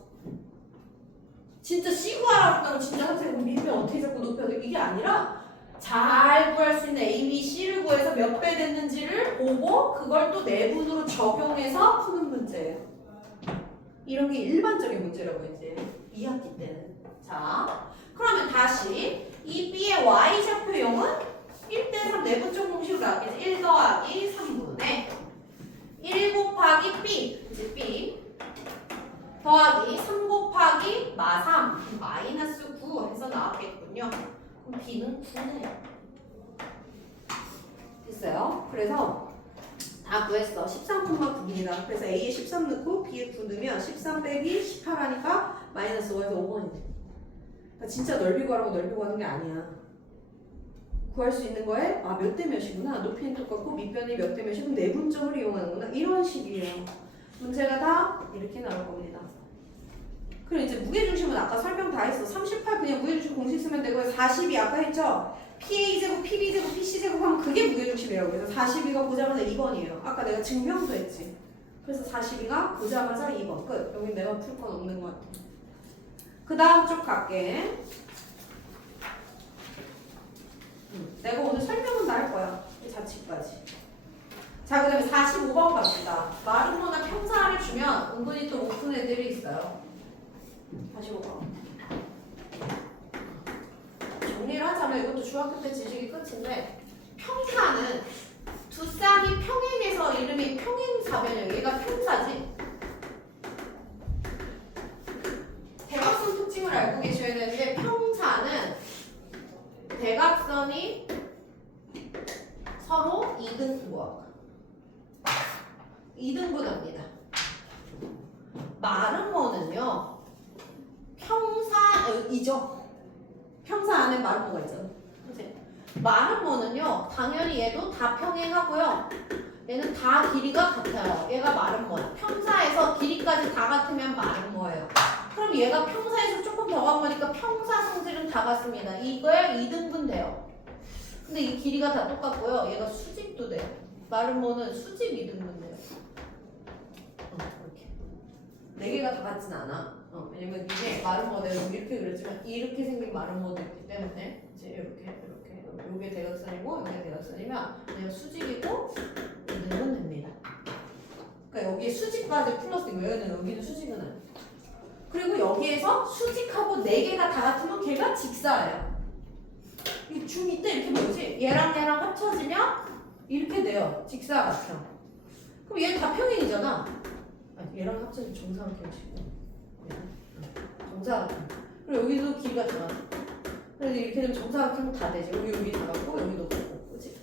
진짜 C 구하라고 했다면 진짜 선생님 밑에 어떻게 자꾸 높여야 돼? 이게 아니라 잘 구할 수 있는 A, B, C를 구해서 몇 배 됐는지를 보고 그걸 또 내분으로 적용해서 푸는 문제예요. 이런 게 일반적인 문제라고 이제 2학기 때는. 자, 그러면 다시 이 B의 Y좌표용은 1대3 내분점 공식으로 나왔겠지. 1 더하기 3분의 1 곱하기 B, 이제 B 더하기 3 곱하기 마3 마이너스 9 해서 나왔겠군요. 그럼 B는 9네요. 됐어요? 그래서 다 구했어. 13,9입니다. 그래서 A에 13 넣고 B에 9 넣으면 13 빼기 18 하니까 마이너스 5에서 5번이네. 그러니까 진짜 넓이 구하라고 넓이 구하는 게 아니야. 구할 수 있는 거에 몇 대 몇이구나. 높이는 똑같고 밑변이 몇 대 몇이고 내분점을 이용하는구나. 이런 식이에요. 문제가 다 이렇게 나올 겁니다. 그리고 이제 무게중심은 아까 설명 다 했어. 38 그냥 무게중심 공식 쓰면 되고 40이 아까 했죠. PA제곱, PB제곱, PC제곱 하면 그게 무게중심이라고. 그래서 42가 보자마자 2번이에요. 아까 내가 증명도 했지. 그래서 42가 보자마자 2번. 끝. 여기 내가 풀 건 없는 것 같아. 그 다음 쪽 갈게. 내가 오늘 설명은 다 할 거야. 이 자취까지. 자, 그 다음에 45번 갑시다. 마름모나 평사를 주면 은근히 또 못 푼 애들이 있어요. 45번. 정리를 하자면 이것도 중학교 때 지식이 끝인데 평사는 두 쌍이 평행해서 이름이 평행사변이에요. 얘가 평사지. 대각선 특징을 알고 계셔야 되는데 평사는 대각선이 서로 2등분합니다. 마름모는요 평사이죠. 평사 안에 마름모가 있잖아. 그치? 마름모는요 당연히 얘도 다 평행하고요. 얘는 다 길이가 같아요. 얘가 마름모야. 평사에서 길이까지 다 같으면 마름모예요. 그럼 얘가 평사에서 조금 더 간 거니까 평사 성질은 다 같습니다. 이거에 2등분 돼요. 근데 이 길이가 다 똑같고요. 얘가 수직도 돼요. 마름모는 수직 2등분 돼요. 이렇게. 4개가 다 같진 않아. 왜냐면 이게 마름모대로 이렇게 그렸지만 이렇게 생긴 마름모도 있기 때문에 이제 이렇게 요게 대각선이고 요게 대각선이면 그냥 수직이고 2등분 됩니다. 그러니까 여기에 수직까지 플러스이고 여기는 수직은 아니에요. 그리고 여기에서 수직하고 4개가 다 같으면 걔가 직사예요. 이 줌 이때 이렇게 보이지? 얘랑 합쳐지면 이렇게 돼요. 직사각형. 그럼 얘 다 평행이잖아. 얘랑 합쳐지면 정사각형이고 정사각형. 그리고 여기도 길이가 다 같아. 그래서 이렇게 되면 정사각형 다 되지. 여기 다 같고 여기도 같고, 그렇지?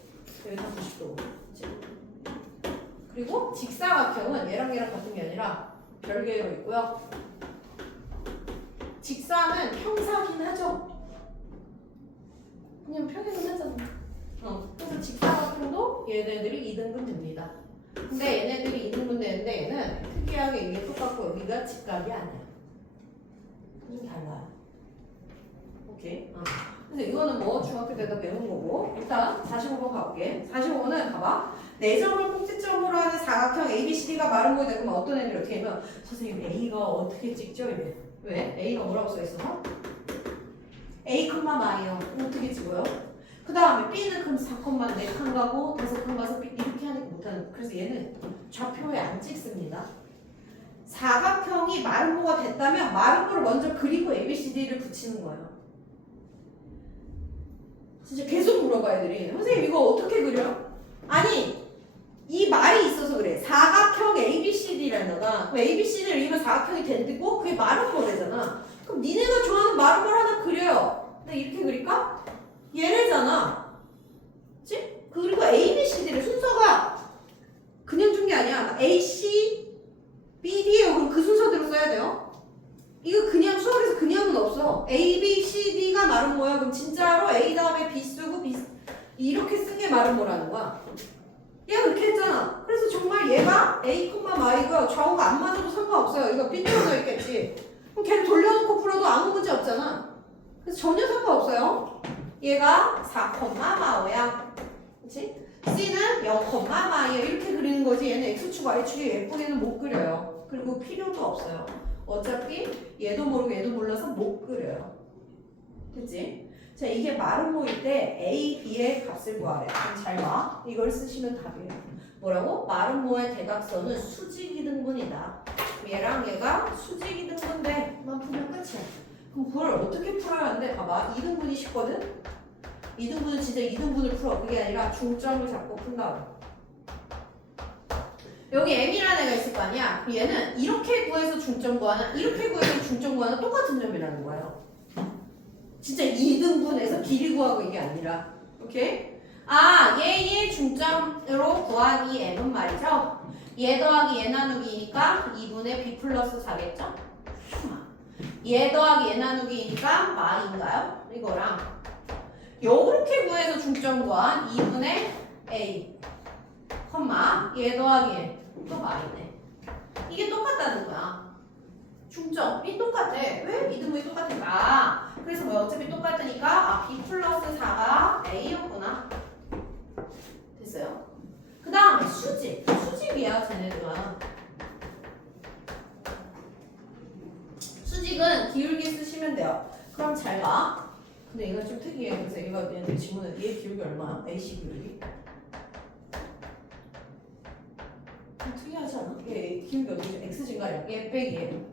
여기 다 90도고, 그렇지? 그리고 직사각형은 얘랑 같은 게 아니라 별개로 있고요. 직사는 평사긴 하죠. 그냥 평행은 하잖아. 그래서 직사각형도 얘네들이 2등분 됩니다. 근데 얘네들이 2등분 되는데 얘는 특이하게 이게 똑같고 여기가 직각이 아니야. 좀 달라요. 오케이. 근데 이거는 뭐 중학교 때도 배운 거고. 일단 45번 가볼게. 45번은 봐봐. 4점을 꼭지점으로 하는 사각형 ABCD가 마름모가 되면 어떤 애들이 어떻게 하면 선생님 A가 어떻게 찍죠? 이래. 왜? A가 뭐라고 써있어? A, 마이요. 어떻게 찍어요? 그 다음에 B는 그럼 4칸 가고 5칸 가서 B 이렇게 하니까 못하는. 그래서 얘는 좌표에 안 찍습니다. 사각형이 마름모가 됐다면 마름모를 먼저 그리고 ABCD를 붙이는 거예요. 진짜 계속 물어봐 애들이. 선생님 이거 어떻게 그려? 아니 이 말이 있어서 그래. 사각형 ABCD라는 거가 그 ABCD를 이으면 사각형이 된다고 그게 마름모래잖아. 그럼 니네가 좋아하는 마름모를 하나 그려요. 근데 이렇게 그릴까? 얘네잖아. 그치? 그리고 ABCD를 순서가 그냥 준 게 아니야. AC, BD예요. 그럼 그 순서대로 써야 돼요. 이거 그냥 수업에서 그냥은 없어. A, B, C, D가 마름모야. 그럼 진짜로 A 다음에 B 쓰고 B 이렇게 쓴 게 마름모라는 거야. 얘가 그렇게 했잖아. 그래서 정말 얘가 A, Y고요. 좌우가 안 맞아도 상관없어요. 이거 삐뚤어져 있겠지. 그럼 걔를 돌려놓고 풀어도 아무 문제 없잖아. 그래서 전혀 상관없어요. 얘가 4,마오야. 그치? C는 0,마이야. 이렇게 그리는 거지. 얘는 X축, Y축이 예쁘게는 못 그려요. 그리고 필요도 없어요. 어차피 얘도 모르고 얘도 몰라서 못 그려요. 그치? 자, 이게 마름모일 때 A, B의 값을 구하래. 그럼 잘 봐. 이걸 쓰시면 답이에요. 뭐라고? 마름모의 대각선은 수직이등분이다. 얘랑 얘가 수직이등분인데 만 풀면 끝이야. 그럼 그걸 어떻게 풀어야 하는데 봐봐. 2등분이 쉽거든? 2등분은 진짜 2등분을 풀어. 그게 아니라 중점을 잡고 푼다. 여기 M이라는 애가 있을 거 아니야? 그럼 얘는 이렇게 구해서 중점 구하나 이렇게 구해서 중점 구하나 똑같은 점이라는 거예요. 진짜 2등분해서 길이 구하고 이게 아니라. 오케이? 아, 얘의 중점으로 구한 이 M은 말이죠. 얘 더하기 얘 나누기니까 2분의 B 플러스 4겠죠? 얘 더하기 얘 나누기니까 마인가요? 이거랑 요렇게 구해서 중점 구한 2분의 A 컴마 얘 더하기 얘 또 마이네. 이게 똑같다는 거야. 중점이 똑같아. 왜? 이등분이 똑같을까? 그래서 뭐 어차피 똑같으니까 아, B 플러스 4가 A였구나. 됐어요? 그 다음에 수직. 수직이야 쟤네들은. 수직은 기울기 쓰시면 돼요. 그럼 잘 봐. 근데 이건 좀 특이해. 그래서 얘네들 지문은 얘 기울기 얼마야? AC 기울기? 좀 특이하지 않아? 얘 기울기 어떻게 돼? X 증가량 얘 빼기 얘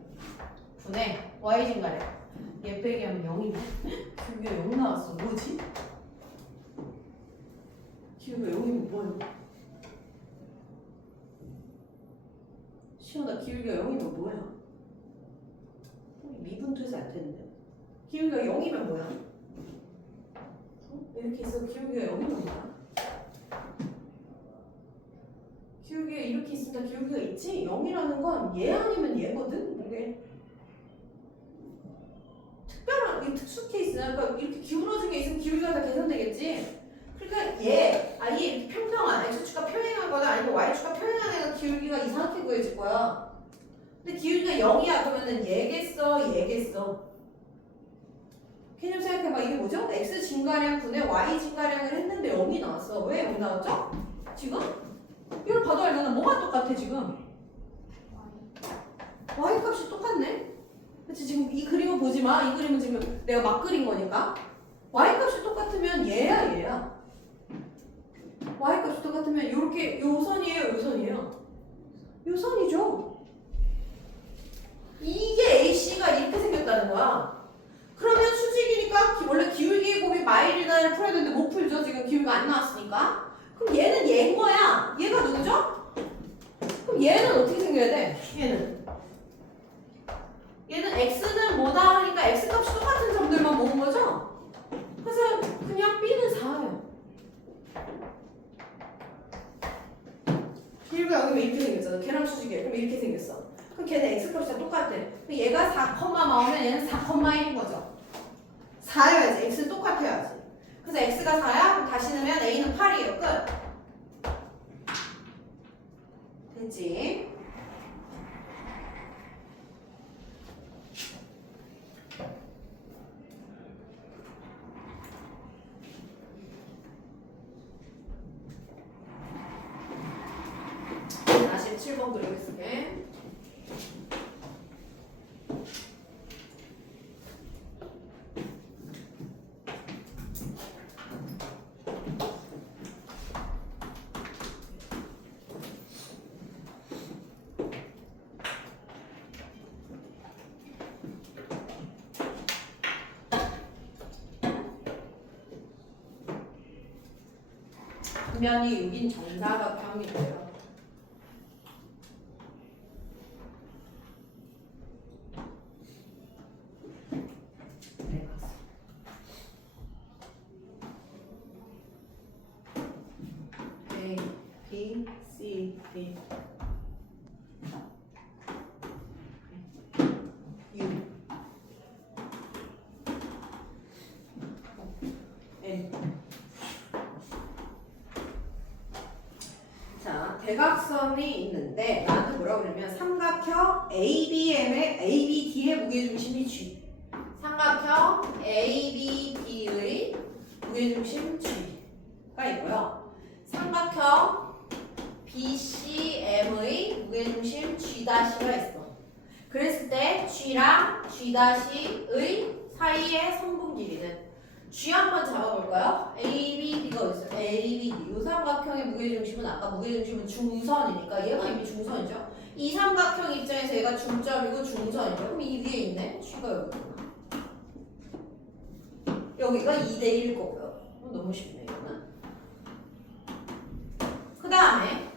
분의 Y 증가량 얘 빼기 하면 0이네. 기울기가 0 나왔어. 뭐지? 기울기가 0이면 뭐야? 시원아 기울기가 0이면 뭐야? 미분투에서 안 되는데. 기울기가 0이면 뭐야? 이렇게 있어. 기울기가 0이면 뭐야? 기울기가 이렇게 있으니까 기울기가 있지? 0이라는 건 얘 아니면 얘거든? 이게 특별한 이 특수 케이스야. 그러니까 이렇게 기울어진 게 있으면 기울기가 다 계산되겠지? 그러니까 얘 아예 이렇게 평평한 X축과 평행한 거나 아니면 Y축과 평행한 애가 기울기가 이상하게 구해질 거야. 근데 기울기가 0이야 그러면은 얘겠어 얘겠어. 개념 생각해봐. 이게 뭐죠? X 증가량 분의 Y 증가량을 했는데 0이 나왔어. 왜 0 나왔죠? 지금? 이걸 봐도 알잖아. 뭐가 똑같아 지금? Y 값이 똑같네? 그치? 지금 이 그림을 보지 마. 이 그림은 지금 내가 막 그린 거니까. Y 값이 똑같으면 얘야 얘야. Y 값이 똑같으면 요렇게 요 선이에요 요 선이에요? 요 선이죠. 이게 AC가 이렇게 생겼다는 거야. 그러면 수직이니까 원래 기울기의 곱이 마일이나 풀어야 되는데 못 풀죠. 지금 기울기가 안 나왔으니까. 그럼 얘는 얘인 거야. 얘가 누구죠? 그럼 얘는 어떻게 생겨야 돼? 얘는 X는 뭐다 하니까 X 값이 똑같은 점들만 모은 거죠? 그래서 그냥 B는 4예요. 기울기가 여기 왜 이렇게 생겼잖아. 걔랑 수직이에요. 그럼 이렇게 생겼어. 그럼 걔는 X값이 다 똑같아. 그럼 얘가 4, 나오면 얘는 4,1인 거죠. 4여야지. X는 똑같아야지. 그래서 X가 4야? 그럼 다시 넣으면 A는 8이에요. 끝. 됐지? 다시 7번 그리겠습니다. 단면이 6인 정사각형이래요. A, B, C, D, U, N. 자, 대각선이 있는데 나한테 뭐라고 그러면 삼각형 ABM의 ABD의 무게중심이 G. 삼각형 ABD의 무게중심 G가 있고요. 삼각형 BCM의 무게중심 G'가 있어. 그랬을 때 G랑 G'의 사이의 성분 길이는 G 한번 잡아볼까요? ABD가 어딨어요? ABD. 이 삼각형의 무게중심은 아까 무게중심은 중선이니까 얘가 이미 중선이죠. 이 삼각형 입장에서 얘가 중점이고 중선이죠. 그럼 이 위에 있네? G가 여기구나. 여기가 2대1일 거고요. 너무 쉽네 이거는. 그 다음에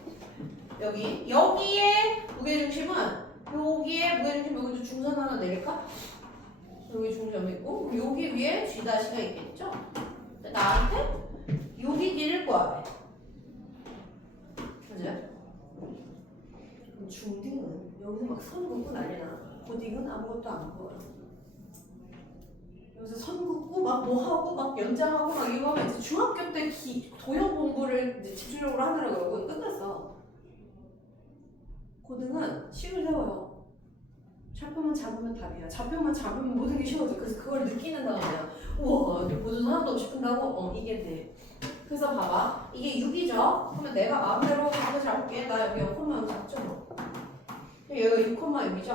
여기에 무게중심은 여기에 무게중심 여기도 중선 하나 내릴까? 여기 중점이 있고 여기 위에 G'가 있겠죠? 나한테 여기 길을 구하래. 그죠? 그럼 중딩은 여기서 막 선 긋고 난리나. 고딩은 아무것도 안 보여. 여기서 선 긋고 막 뭐 하고 막 연장하고 막 이거 하면 이제 중학교 때 도형 공부를 이제 집중적으로 하느라고 그러고 끝났어. 고등은 식을 세워요. 좌표만 잡으면 답이야. 좌표만 잡으면 모든 게 쉬워져. 그래서 그걸 느끼는 다음에 우와 보조선 하나도 없이 푼다고? 이게 돼. 그래서 봐봐. 이게 6이죠? 그러면 내가 마음대로 답을 잡을게. 나 여기 0,6 잡죠 뭐. 여기가 6,6이죠?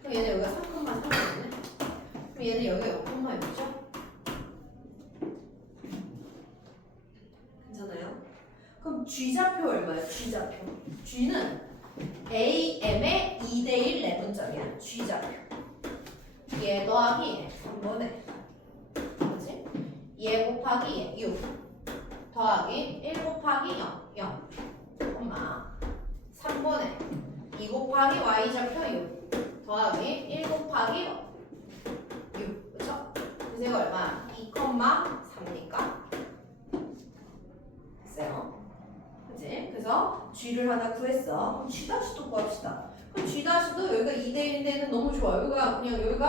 그럼 얘는 여기가 3,3이네. 그럼 얘는 여기가 0,6이죠? 괜찮아요? 그럼 G좌표 얼마예요? G좌표. G는 AM의 2대1 내분점이야. G좌표. 얘 더하기 3분의 그렇지? 얘 곱하기 6 더하기 1 곱하기 0 3분의 2 곱하기 Y좌표 6 더하기 1 곱하기 6 그쵸? 그래서 이거 얼마? 2,3니까 됐어요. 그치? 그래서 G를 하나 구했어. 그럼 G'도 구합시다. 그럼 G'도 여기가 2대1인데는 너무 좋아. 여기가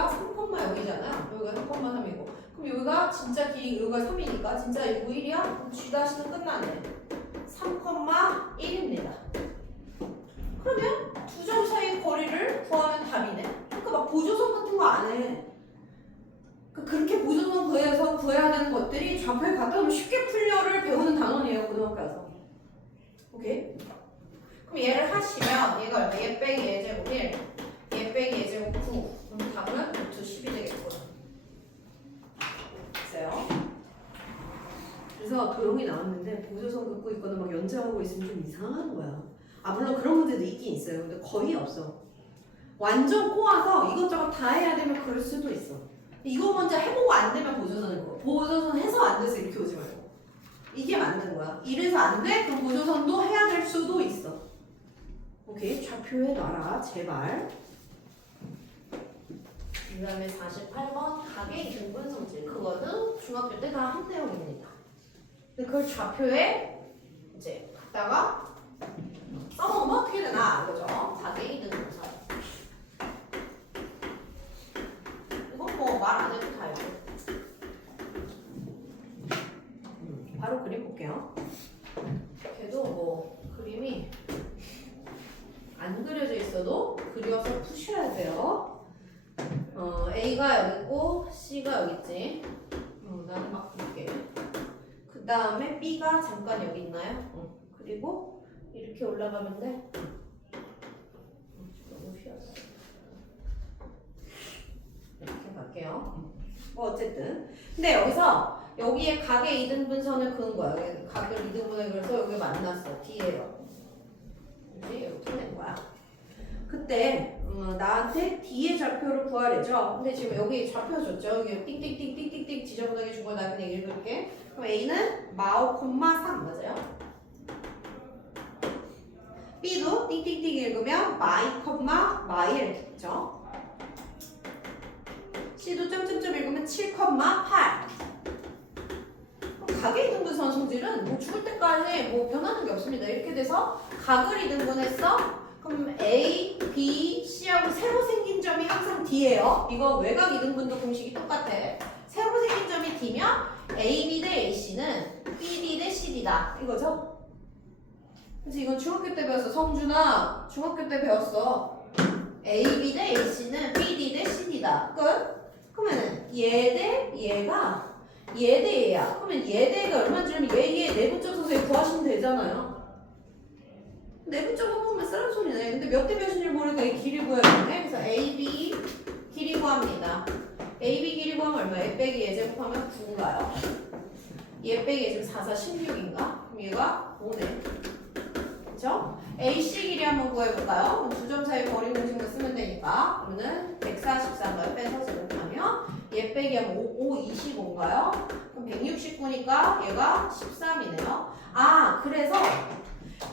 3, 여기잖아요. 여기가 3,3이고. 그럼 여기가 진짜 길이 여기가 3이니까 진짜 이거 1이야? 그럼 G'는 끝나네. 3,1입니다. 그러면 두 점 사이의 거리를 구하면 답이네. 그러니까 막 보조선 같은 거 안 해. 그렇게 보조선 구해야 되는 것들이 좌표에 갖다 놓으면 쉽게 풀려를 배우는 단원이에요. 고등학교 가서. 오케이? 그럼 얘를 하시면 얘가 얼마? 얘 빼기 얘 제곱 1, 얘 빼기 얘 제곱 9. 그럼 답은 루트 10이 되겠고. 됐어요? 그래서 도형이 나왔는데 보조선 긋고 있거나 막 연장하고 있으면 좀 이상한 거야. 물론 그런 문제도 있긴 있어요. 근데 거의 없어. 완전 꼬아서 이것저것 다 해야 되면 그럴 수도 있어. 이거 먼저 해보고 안 되면 보조선을 거. 보조선 해서 안 돼서 이렇게 오지 말고. 이게 맞는 거야. 이래서 안 돼? 그럼 보조선도 해야 될 수도 있어. 오케이, 좌표에 놔라, 제발. 그 다음에 48번 가계 등분 성질. 그거는 중학교 때 다 한 내용입니다. 근데 그걸 좌표에 이제 갖다가 써먹으면 어떻게 되나? 그죠? 가계 등분선. 이건 뭐 말 안 해도 다 알죠. 바로 그림 볼게요. 걔도 뭐 그림이 안 그려져 있어도 그려서 푸셔야 돼요. A가 여기 있고 C가 여기 있지. 나는 막 볼게. 그 다음에 B가 잠깐 여기 있나요? 그리고 이렇게 올라가면 돼. 너무 휘었어. 이렇게 갈게요. 뭐 어쨌든. 근데 여기에 각의 이등분선을 그은 거야. 여기 각을 이등분을 그려서 여기 만났어. D예요. 이제 이렇게 된 거야. 그때 나한테 D의 좌표를 구하래죠. 근데 지금 여기 좌표 줬죠. 여기 띵띵띵띵띵띵 지저분하게 준 거 나 그냥 읽을게. 그럼 A는 마오, 3 맞아요? B도 띵띵띵 읽으면 마이, 마일 됐죠? C도 점점점 읽으면 7, 8. 각의 이등분선 성질은 뭐 죽을 때까지 뭐 변하는 게 없습니다. 이렇게 돼서 각을 이등분했어? 그럼 A, B, C하고 새로 생긴 점이 항상 D예요. 이거 외곽 이등분도 공식이 똑같아. 새로 생긴 점이 D면 AB 대 AC는 BD 대 CD다. 이거죠? 그래서 이건 중학교 때 배웠어. 성준아, 중학교 때 배웠어. AB 대 AC는 BD 대 CD다. 끝? 그러면 얘 대 얘가 얘 대 얘야. 그러면 얘 대가 얼마인지 알면 얘 내분점 써서 구하시면 되잖아요. 내분점 한 번만 쓰라는 소리네. 근데 몇 대 몇인지 모르니까 이 길이 구해야겠네. 그래서 AB 길이 구합니다. AB 길이 구하면 얼마야? 얘 빼기 얘 제곱하면 9인가요? 얘 빼기 얘 지금 4, 4, 16인가? 그럼 얘가 5네. 그쵸? AC 길이 한번 구해볼까요? 두 점 사이 거리 공식만 쓰면 되니까. 그러면은 143을 빼서 제곱하면 얘 빼기 하면 5, 25인가요? 그럼 169니까 얘가 13이네요. 아, 그래서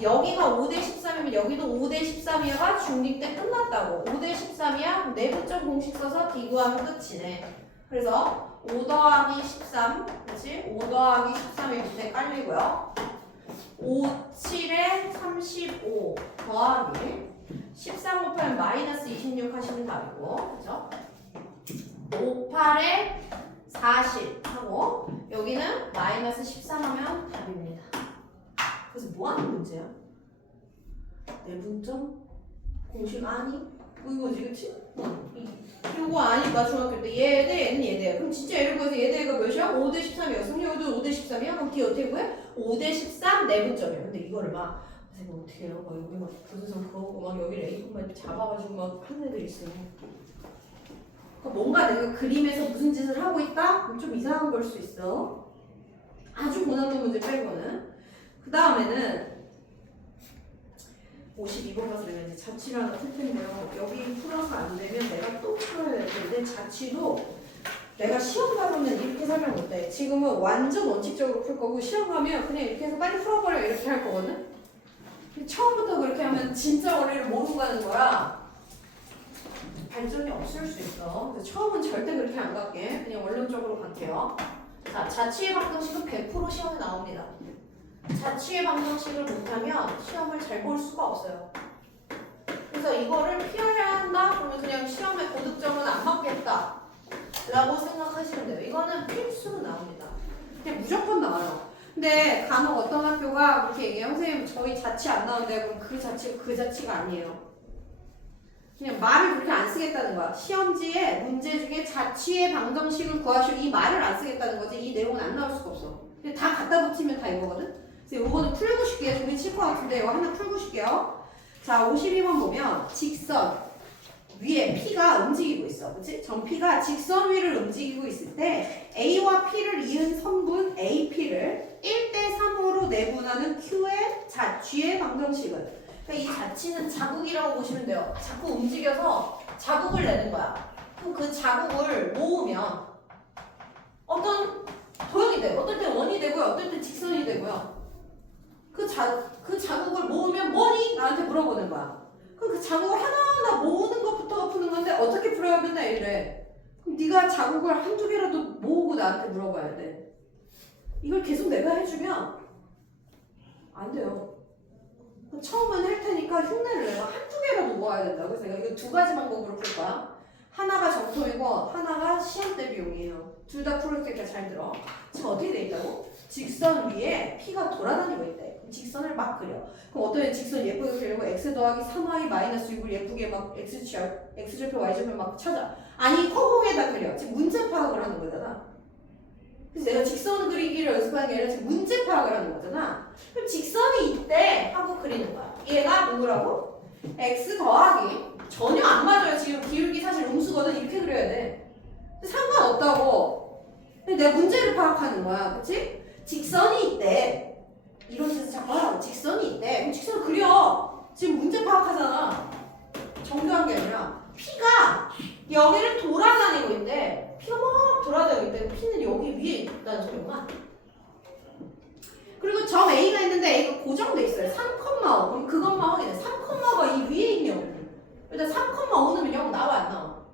여기가 5대 13이면 여기도 5대 13이야가 중립 때 끝났다고. 5대 13이야? 내분점 공식 써서 D 구하면 끝이네. 그래서 5 더하기 13, 그렇지? 5 더하기 13이 밑에 깔리고요. 5, 7에 35 더하기 13 곱하면 마이너스 26 하시면 답이고, 그죠? 5, 8에 40 하고 여기는 마이너스 13 하면 답입니다. 그래서 뭐 하는 문제야? 내분점 공식 아니? 이거지, 그치? 이거 아니까 중학교 때 얘 대 얘는 얘 대. 그럼 진짜 예를 들어서 얘 대가 몇이야? 5대 13이었어. 그럼 여기도 5대 13이야? 그럼 뒤 어떻게 구해? 5대 13 내분점이야. 근데 이거를 막 선생님 어떻게 해요? 막 여기 막 부수선 그거고 막 여기를 A만 잡아가지고 막 하는 애들 있어요. 뭔가 내가 그림에서 무슨 짓을 하고 있다? 그럼 좀 이상한 걸 수 있어. 아주 고난도 문제 빼고는. 그 다음에는 52번 가서 내가 이제 자취를 하나 풀 텐데요. 여기 풀어서 안 되면 내가 또 풀어야 되는데 자취도 내가 시험 가서는 이렇게 설명 못해. 지금은 완전 원칙적으로 풀 거고 시험 가면 그냥 이렇게 해서 빨리 풀어버려 이렇게 할 거거든. 근데 처음부터 그렇게 하면 진짜 원리를 모르고 가는 거야. 발전이 없을 수 있어. 그래서 처음은 절대 그렇게 안 갈게. 그냥 원론적으로 갈게요. 자, 자취의 방정식은 100% 시험에 나옵니다. 자취의 방정식을 못하면 시험을 잘 볼 수가 없어요. 그래서 이거를 피하려 한다? 그러면 그냥 시험에 고득점은 안 맞겠다 라고 생각하시면 돼요. 이거는 필수로 나옵니다. 그냥 무조건 나와요. 근데 간혹 어떤 학교가 그렇게 얘기해요. 선생님 저희 자취 안 나오는데 그럼 그 자취가 아니에요. 그냥 말을 그렇게 안 쓰겠다는 거야. 시험지에 문제 중에 자취의 방정식을 구하시오 이 말을 안 쓰겠다는 거지. 이 내용은 안 나올 수가 없어. 그냥 다 갖다 붙이면 다 이거거든. 그래서 이거는 풀고 싶게요. 종이 칠 것 같은데 이거 하나 풀고 싶게요. 자, 52번 보면 직선 위에 P가 움직이고 있어. 그치? 전 P가 직선 위를 움직이고 있을 때 A와 P를 이은 선분 AP를 1대3으로 내분하는 Q의 자취의 방정식은 그러니까 이 자취는 자국이라고 보시면 돼요. 자꾸 움직여서 자국을 내는 거야. 그럼 그 자국을 모으면 어떤 도형이 돼요. 어떨 때 원이 되고요. 어떨 때 직선이 되고요. 그 자국을 모으면 뭐니? 나한테 물어보는 거야. 그럼 그 자국을 하나하나 모으는 것부터가 푸는 건데 어떻게 풀어야 맨날 이래. 그럼 네가 자국을 한두 개라도 모으고 나한테 물어봐야 돼. 이걸 계속 내가 해주면 안 돼요. 처음은 할 테니까 흉내를 내가 한두 개라도 모아야 된다고. 그래서 내가 이거 두 가지 방법으로 풀 거야. 하나가 정토이고 하나가 시험 대 비용이에요. 둘 다 풀을 때니까 잘 들어. 지금 어떻게 돼 있다고? 직선 위에 P가 돌아다니고 있대. 직선을 막 그려. 그럼 어떤 직선 예쁘게 그리고 x 더하기 3y 마이너스 6을 예쁘게 막 x좌표 y좌표 막 찾아. 아니 허공에다 그려. 지금 문제 파악을 하는 거잖아. 그래서 내가 직선 그리기를 연습하는 게 아니라 지금 문제 파악을 하는 거잖아. 그럼 직선이 있대 하고 그리는 거야. 얘가 누구라고? x 더하기 전혀 안 맞아요. 지금 기울기 사실 음수거든. 이렇게 그려야 돼. 상관없다고. 내가 문제를 파악하는 거야. 그치? 직선이 있대. 이런 식으로 자꾸 하라고. 직선이 있대. 그럼 직선을 그려. 지금 문제 파악하잖아. 정교한 게 아니라 P가 여기를 돌아다니고 있는데 P가 막 돌아다니고 있는데 P는 여기 위에 있다는 소리구나. 그리고 점 A가 있는데 A가 고정돼 있어요. 3,5. 그럼 그것만 확인해. 3,5가 이 위에 있냐고. 일단 3,5는 0 나와 안 나와?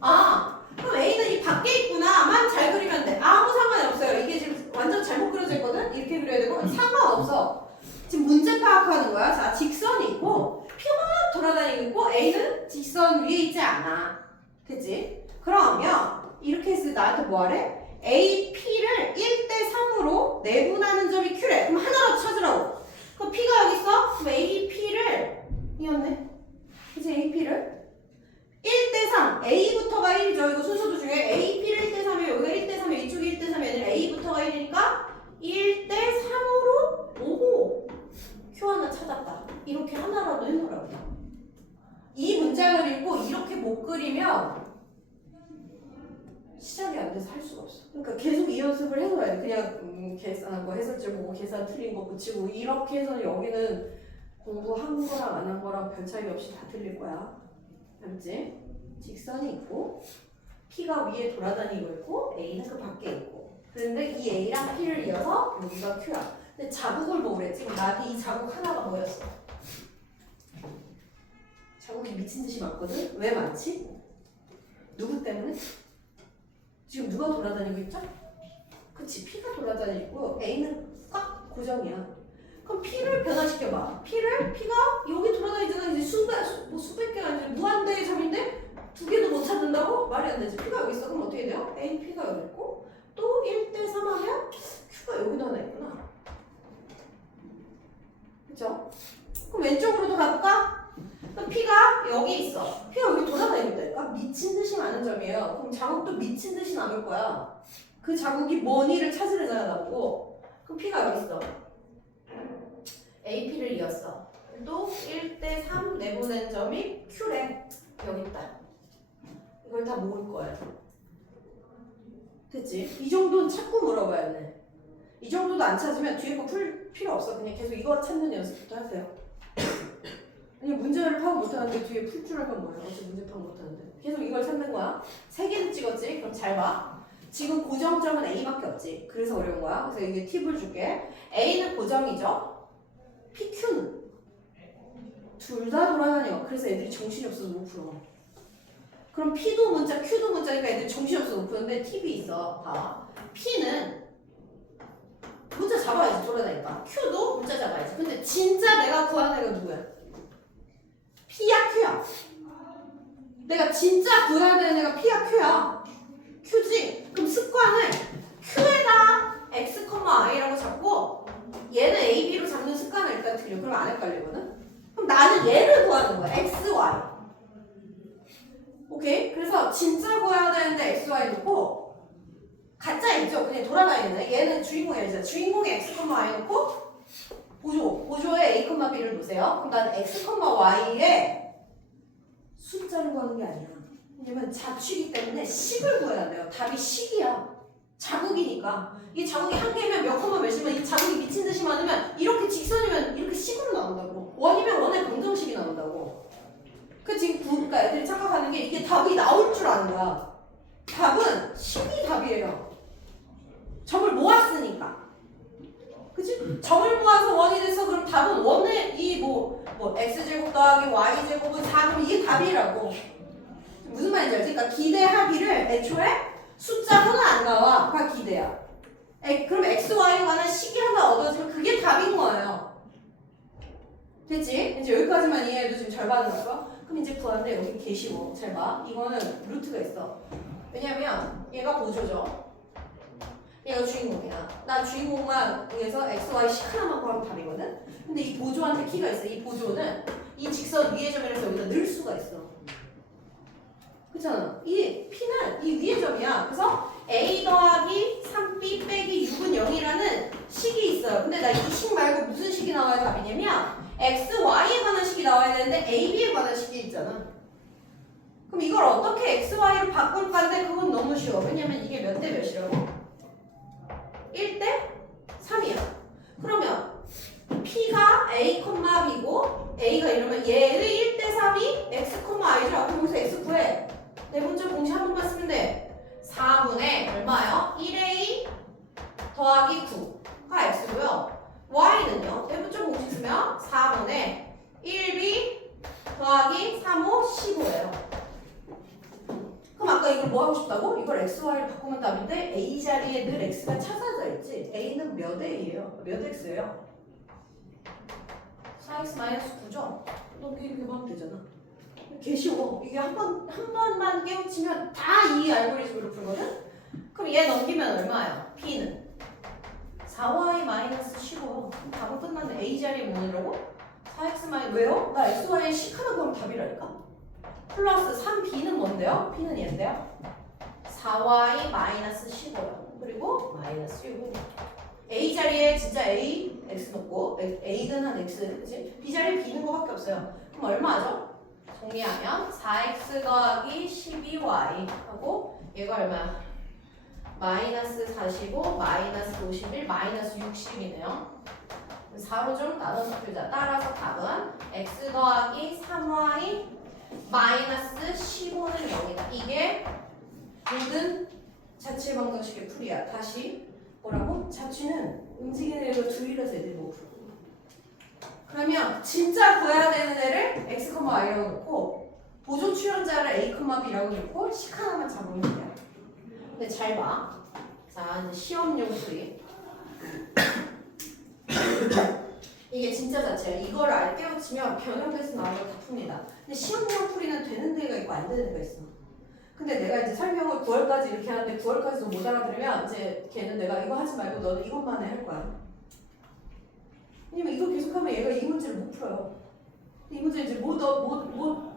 아, 그럼 A는 이 밖에 있구나만 잘 그리면 돼. 아무 상관이 없어요. 이게 지금 완전 잘못 그려져 있거든? 이렇게 그려야 되고 상관없어. 지금 문제 파악하는 거야. 자, 직선이 있고 P가 막 돌아다니고 있고 A는 직선 위에 있지 않아. 그치? 그러면 이렇게 했을 때 나한테 뭐 하래? AP를 1대3으로 내분하는 점이 Q래. 그럼 하나라도 찾으라고. 그럼 P가 여기 있어? 그럼 AP를 이었네. 그치? AP를 1대3. A부터가 1이죠. 이거 순서도 중에 AP를 1대3이에요. 여기가 1대3이에요. 이쪽이 1대3이 아니라 A부터가 1이니까 1대3으로 오호. Q 하나 찾았다. 이렇게 하나라도 해놓으라고. 이 문장을 읽고 이렇게 못 그리면 시작이 안 돼서 할 수가 없어. 그러니까 계속 이 연습을 해둬야 돼. 그냥 계산 뭐 해설지 보고 계산 틀린 거 붙이고 이렇게 해서 여기는 공부한 거랑 안 한 거랑 별 차이 없이 다 틀릴 거야. 알지? 직선이 있고 P가 위에 돌아다니고 있고 A는 그 밖에 있고. 그런데 이 A랑 P를 이어서 여기가 Q야. 근데 자국을 뭐 그랬지? 나한테 이 자국 하나가 뭐였어? 자국이 미친 듯이 많거든? 왜 많지? 누구 때문에? 지금 누가 돌아다니고 있죠? 그치, P가 돌아다니고 A는 꽉 고정이야. 그럼 P를 변화시켜봐. P가 여기 돌아다니잖아. 이제 수백 개가 아니라 무한대의 점인데 두 개도 못 찾는다고? 말이 안 되지. P가 여기 있어. 그럼 어떻게 돼요? A, P가 여기 있고 또 1대3 하면 Q가 여기도 하나 있구나. 그쵸? 그럼 왼쪽으로도 가볼까? 그럼 P가 여기 있어. P가 여기 돌아다니고 있다니까? 미친 듯이 많은 점이에요. 그럼 자국도 미친 듯이 남을 거야. 그 자국이 뭐니를 찾으려잖아, 나보고. 그럼 P가 여기 있어. AP를 이었어. 또 1대3 내보낸 점이 Q래. 여기 있다. 이걸 다 모을 거야. 됐지? 이 정도는 찾고 물어봐야 돼. 이 정도도 안 찾으면 뒤에 거 풀 필요 없어. 그냥 계속 이거 찾는 연습부터 하세요. 그냥 문제를 파악 못하는데 뒤에 풀 줄 알면 뭐야? 어차피 문제 파악 못하는데. 계속 이걸 찾는 거야. 3개는 찍었지? 그럼 잘 봐. 지금 고정점은 A밖에 없지. 그래서 어려운 거야. 그래서 이게 팁을 줄게. A는 고정이죠. PQ는 둘 다 돌아다녀. 그래서 애들이 정신이 없어서 못 풀어. 그럼 P도 문자, Q도 문자니까 애들이 정신이 없어서 못 푸는데 팁이 있어. 봐. P는 문자 잡아야지, 돌아다니까. Q도 문자 잡아야지. 근데 진짜 내가 구하는 애가 누구야? P야, Q야? 내가 진짜 구해야 되는 애가 P야, Q야? Q지? 그럼 습관을 Q에다 X, I라고 잡고 얘는 A, B로 잡는 습관을 일단 들려. 그럼 안 헷갈리거든? 그럼 나는 얘를 구하는 거야. X, Y. 오케이? 그래서 진짜 구해야 되는데 X, Y 놓고 가짜 있죠? 그냥 돌아다니는 얘는 주인공이죠. 주인공에 X, Y 놓고 보조에 A, B를 놓으세요. 그럼 나는 X, Y에 숫자를 구하는 게 아니야. 왜냐면 자취이기 때문에 식을 구해야 돼요. 답이 식이야. 자국이니까. 이 자국이 한 개면 몇 콤마 몇이면 이 자국이 미친 듯이 많으면 이렇게 직선이면 이렇게 식으로 나온다고. 원이면 원의 방정식이 나온다고. 그 지금 그러니까 애들이 착각하는 게 이게 답이 나올 줄 아는 거야. 답은 식이 답이에요. 점을 모았으니까. 그치? 점을 모아서 원이 돼서 그럼 답은 원의 이 뭐 x제곱 더하기 y제곱은 4 그럼 이게 답이라고. 무슨 말인지 알지? 그러니까 기대 합의를 애초에 숫자 하나 안 나와. 그게 기대야. 그럼 x, y에 관한 식이 하나 얻어지면 그게 답인 거예요. 됐지? 이제 여기까지만 이해해도 지금 절반은 왔어? 그럼 이제 구하는데 여기 계시고 잘 봐. 이거는 루트가 있어. 왜냐면 얘가 보조죠. 얘가 주인공이야. 나 주인공만 위해서 x, y 식 하나만 구하면 답이거든? 근데 이 보조한테 키가 있어. 이 보조는 이 직선 위의 점이라서 여기다 넣을 수가 있어. 그렇잖아. 이 P는 이 위의 점이야. 그래서 A 더하기 3B 빼기 6은 0이라는 식이 있어요. 근데 나 이 식 말고 무슨 식이 나와야 답이냐면 X, Y에 관한 식이 나와야 되는데 A, B에 관한 식이 있잖아. 그럼 이걸 어떻게 X, Y로 바꿀 건데 그건 너무 쉬워. 왜냐면 이게 몇 대 몇이라고? 1대 3이야. 그러면 P가 A, B고 A가 이러면 얘를 1대 3이 X, 얼마예요? 1a 더하기 9가 x고요. y는요. 대문자 공식 쓰면 4분의 1b 더하기 3호 15예요. 그럼 아까 이걸 뭐 하고 싶다고? 이걸 x, y를 바꾸면 답인데 a 자리에 늘 x가 찾아져 있지. a는 몇 a예요? 몇 x예요? 4x-9죠? 너 이렇게 하면 되잖아. 개 쉬워. 이게 한 번만 깨우치면 다 이 알고리즘으로 풀거든? 그럼 얘 넘기면 얼마예요? b는 4y-15. 답은 끝났네. a 자리에 뭐냐고? 4x- 왜요? 나 x, y에 식 하나 그럼 답이라니까? 플러스 3b는 뭔데요? b는 얘인데요? 4y-15요. 그리고 마이너스 6. a 자리에 진짜 a, x 놓고 a는 한 x, 그치? b 자리에 b는 거밖에 없어요. 그럼 얼마죠? 정리하면 4x 더하기 12y 하고 얘가 얼마야? 마이너스 45, 마이너스 51, 마이너스 60이네요. 4로 좀 나눠서 풀자. 따라서 답은 x 더하기 3y 마이너스 15는 0이다. 이게 모든 자취 방정식의 풀이야. 다시 뭐라고? 자취는 움직이는 애가 둘이라서 애들이 못 풀어. 그러면 진짜 구해야 되는 애를 x, y라고 놓고 보조 출연자를 a, b라고 놓고 식 하나만 잡으면 돼요. 근데 잘 봐. 자, 이제 시험용 풀이. 이게 진짜 자체야. 이거를 알깨우치면 변형돼서 나오는 거 다 풉니다. 근데 시험용 풀이는 되는 데가 있고 안 되는 데가 있어. 근데 내가 이제 설명을 9월까지 이렇게 하는데 9월까지도 못 알아들으면 이제 걔는 내가 이거 하지 말고 너는 이것만 해 할 거야. 왜냐면 이걸 계속하면 얘가 이 문제를 못 풀어요. 이 문제 이제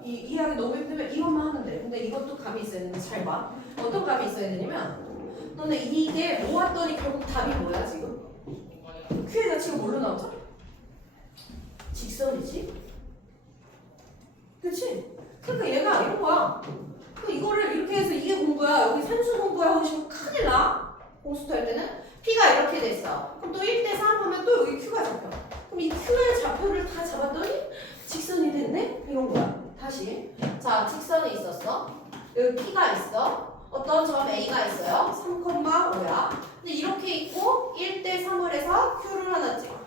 이해하기 너무 힘들면 이것만 하면 돼. 근데 이것도 감이 있어야 되는데 잘 봐. 어떤 감이 있어야 되냐면 너네 이게 모았더니 결국 답이 뭐야 지금? 큐의 가치가 뭘로 나오죠? 직선이지? 그치? 그러니까 얘가 이런 거야. 그러니까 이거를 이렇게 해서 이게 공부야. 여기 산수 공부야 하고 싶으면 큰일 나. 공수도 할 때는 P가 이렇게 됐어. 그럼 또 1대 3 하면 또 여기 Q가 잡혀. 그럼 이 Q의 좌표를 다 잡았더니 직선이 됐네? 이런 거야. 다시. 자, 직선이 있었어. 여기 P가 있어. 어떤 점 A가 있어요. 3,5야. 근데 이렇게 있고 1대 3을 해서 Q를 하나 찍어.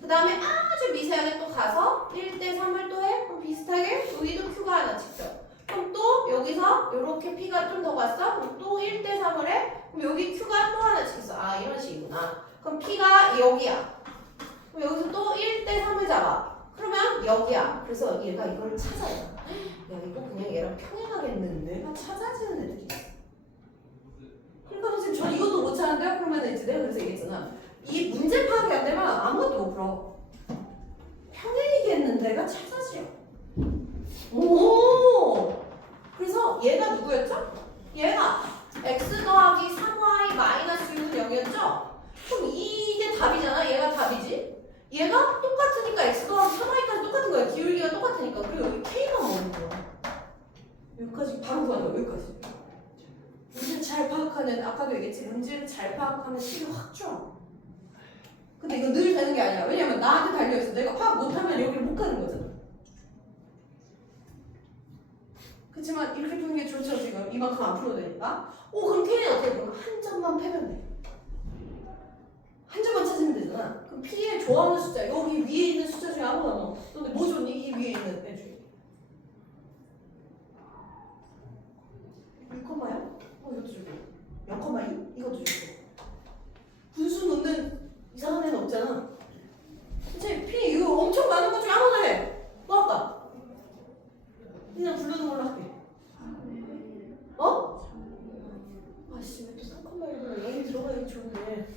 그 다음에 아주 미세하게 또 가서 1대 3을 또 해. 그럼 비슷하게 여기도 Q가 하나 찍죠. 그럼 또 여기서 이렇게 P가 좀 더 갔어. 그럼 또 1대 3을 해. 그럼 여기 Q가 또 하나 찍혔어. 아, 이런 식이구나. 그럼 P가 여기야. 그럼 여기서 또 1대 3을 잡아. 그러면 여기야. 그래서 얘가 이걸 찾아요. 야, 이거 그냥 얘랑 평행하겠는데? 막 찾아지는 애들이 있어. 그러니까 선생님 전 이것도 못 찾는데요? 그러면 이제 내가 그래서 얘기했잖아. 이 문제 파악이 안 되면 아무것도 못 풀어. 평행이겠는데가 찾아져. 오! 그래서 얘가 누구였죠? 얘가 x 더하기 3y 마이너스 6은 0이었죠? 그럼 이게 답이잖아. 얘가 답이지? 얘가 똑같으니까 x 더하기 3y까지 똑같은 거야. 기울기가 똑같으니까. 그리고 여기 k가 뭐는 거야? 여기까지 바로 구하는 거야. 여기까지. 문제를 잘 파악하는, 아까도 얘기했지. 문제를 잘 파악하는 식이 확 줘. 근데 이거 늘 되는 게 아니야. 왜냐면 나한테 달려있어. 내가 파악 못하면 여기를 못 가는 거잖아. 그렇지만 이렇게 푸는 게 좋죠. 지금 이만큼 안 풀어도 되니까. 오, 그럼 K는 어떻게 보면 한 점만 패면 돼. 한 점만 찾으면 되잖아. 그럼 P에 좋아하는 숫자, 여기 위에 있는 숫자 중에 아무거나 넣어. 너네 뭐 좋니? 이 위에 있는 애 중에 6,000요? 이것도 주고 0,2? 이것도 주고 분수 놓는 이상한 애는 없잖아. 그치? P 이거 엄청 많은 것 중에 아무거나 해. 뭐 할까? 그냥 부르는 걸로 할게. 어? 아씨, 왜 또 3,1로 여기 들어가기 좋은데.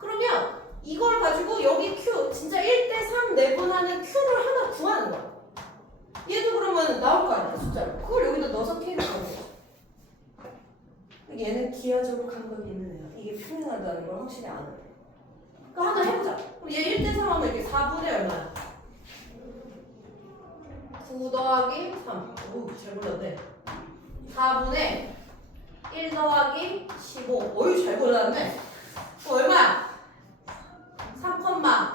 그러면 이걸 가지고 여기 Q, 진짜 1대 3 내분하는 Q를 하나 구하는 거야. 얘도 그러면 나올 거 아니야, 숫자로. 그걸 여기다 넣어서 K를 구하는 거야. 얘는 기하적으로 감각이 있는 애야. 이게 평행하다는 걸 확실히 아는 애야. 그러니까 하나 해보자. 그럼 얘 1대 3 하면 이렇게 4분의 얼마야? 9 더하기 3. 오, 잘 골랐네. 4분의 1 더하기 15. 어이, 잘 골랐네. 얼마야? 3,4?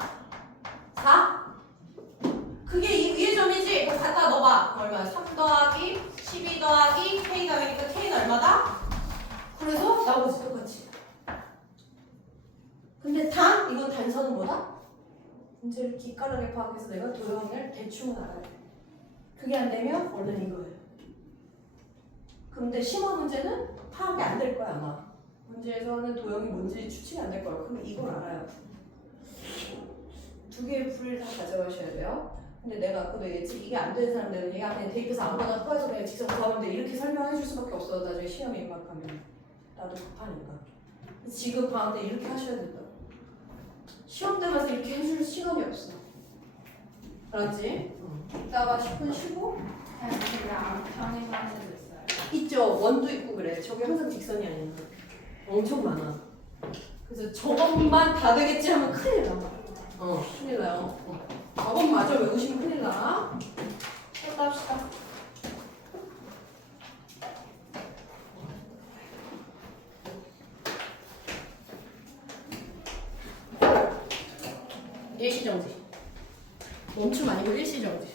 그게 이 위의 점이지? 그거 갖다 넣어봐. 얼마야? 3 더하기 12 더하기 K가 되니까 K는 닮아다? 그래서 나머지 똑같이. 근데 단 이건 단서는 뭐다? 문제를 기깔나게 파악해서 내가 도형을 대충은 알아야 돼. 그게 안 되면 얼른 이거예요. 근데 심화 문제는 파악이 안 될 거야 아마. 문제에서는 도형이 뭔지 추측이 안 될 거야. 그럼 이걸 알아야 돼. 두 개의 풀을 다 가져가셔야 돼요. 근데 내가 아까도 얘기했지 이게 안 되는 사람들은 얘가 그냥 대입해서 아무거나 구해서 그냥 직접 구하면 돼. 이렇게 설명해 줄 수밖에 없어. 나중에 시험에 임박하면. 나도 급하니까. 지금 방학 때 이렇게 하셔야 된다. 시험 때 가서 이렇게 해줄 시간이 없어. 알았지? 이따가 10분 쉬고 그냥 평행만 해도 있어요. 있죠. 원도 있고 그래. 저게 항상 직선이 아니야. 엄청 많아. 그래서 저것만 다 되겠지 하면 큰일 나. 큰일 나요. 저것마저 외우시면 큰일 나. 또 합시다. 일시정지. 멈춤 아니고 일시정지.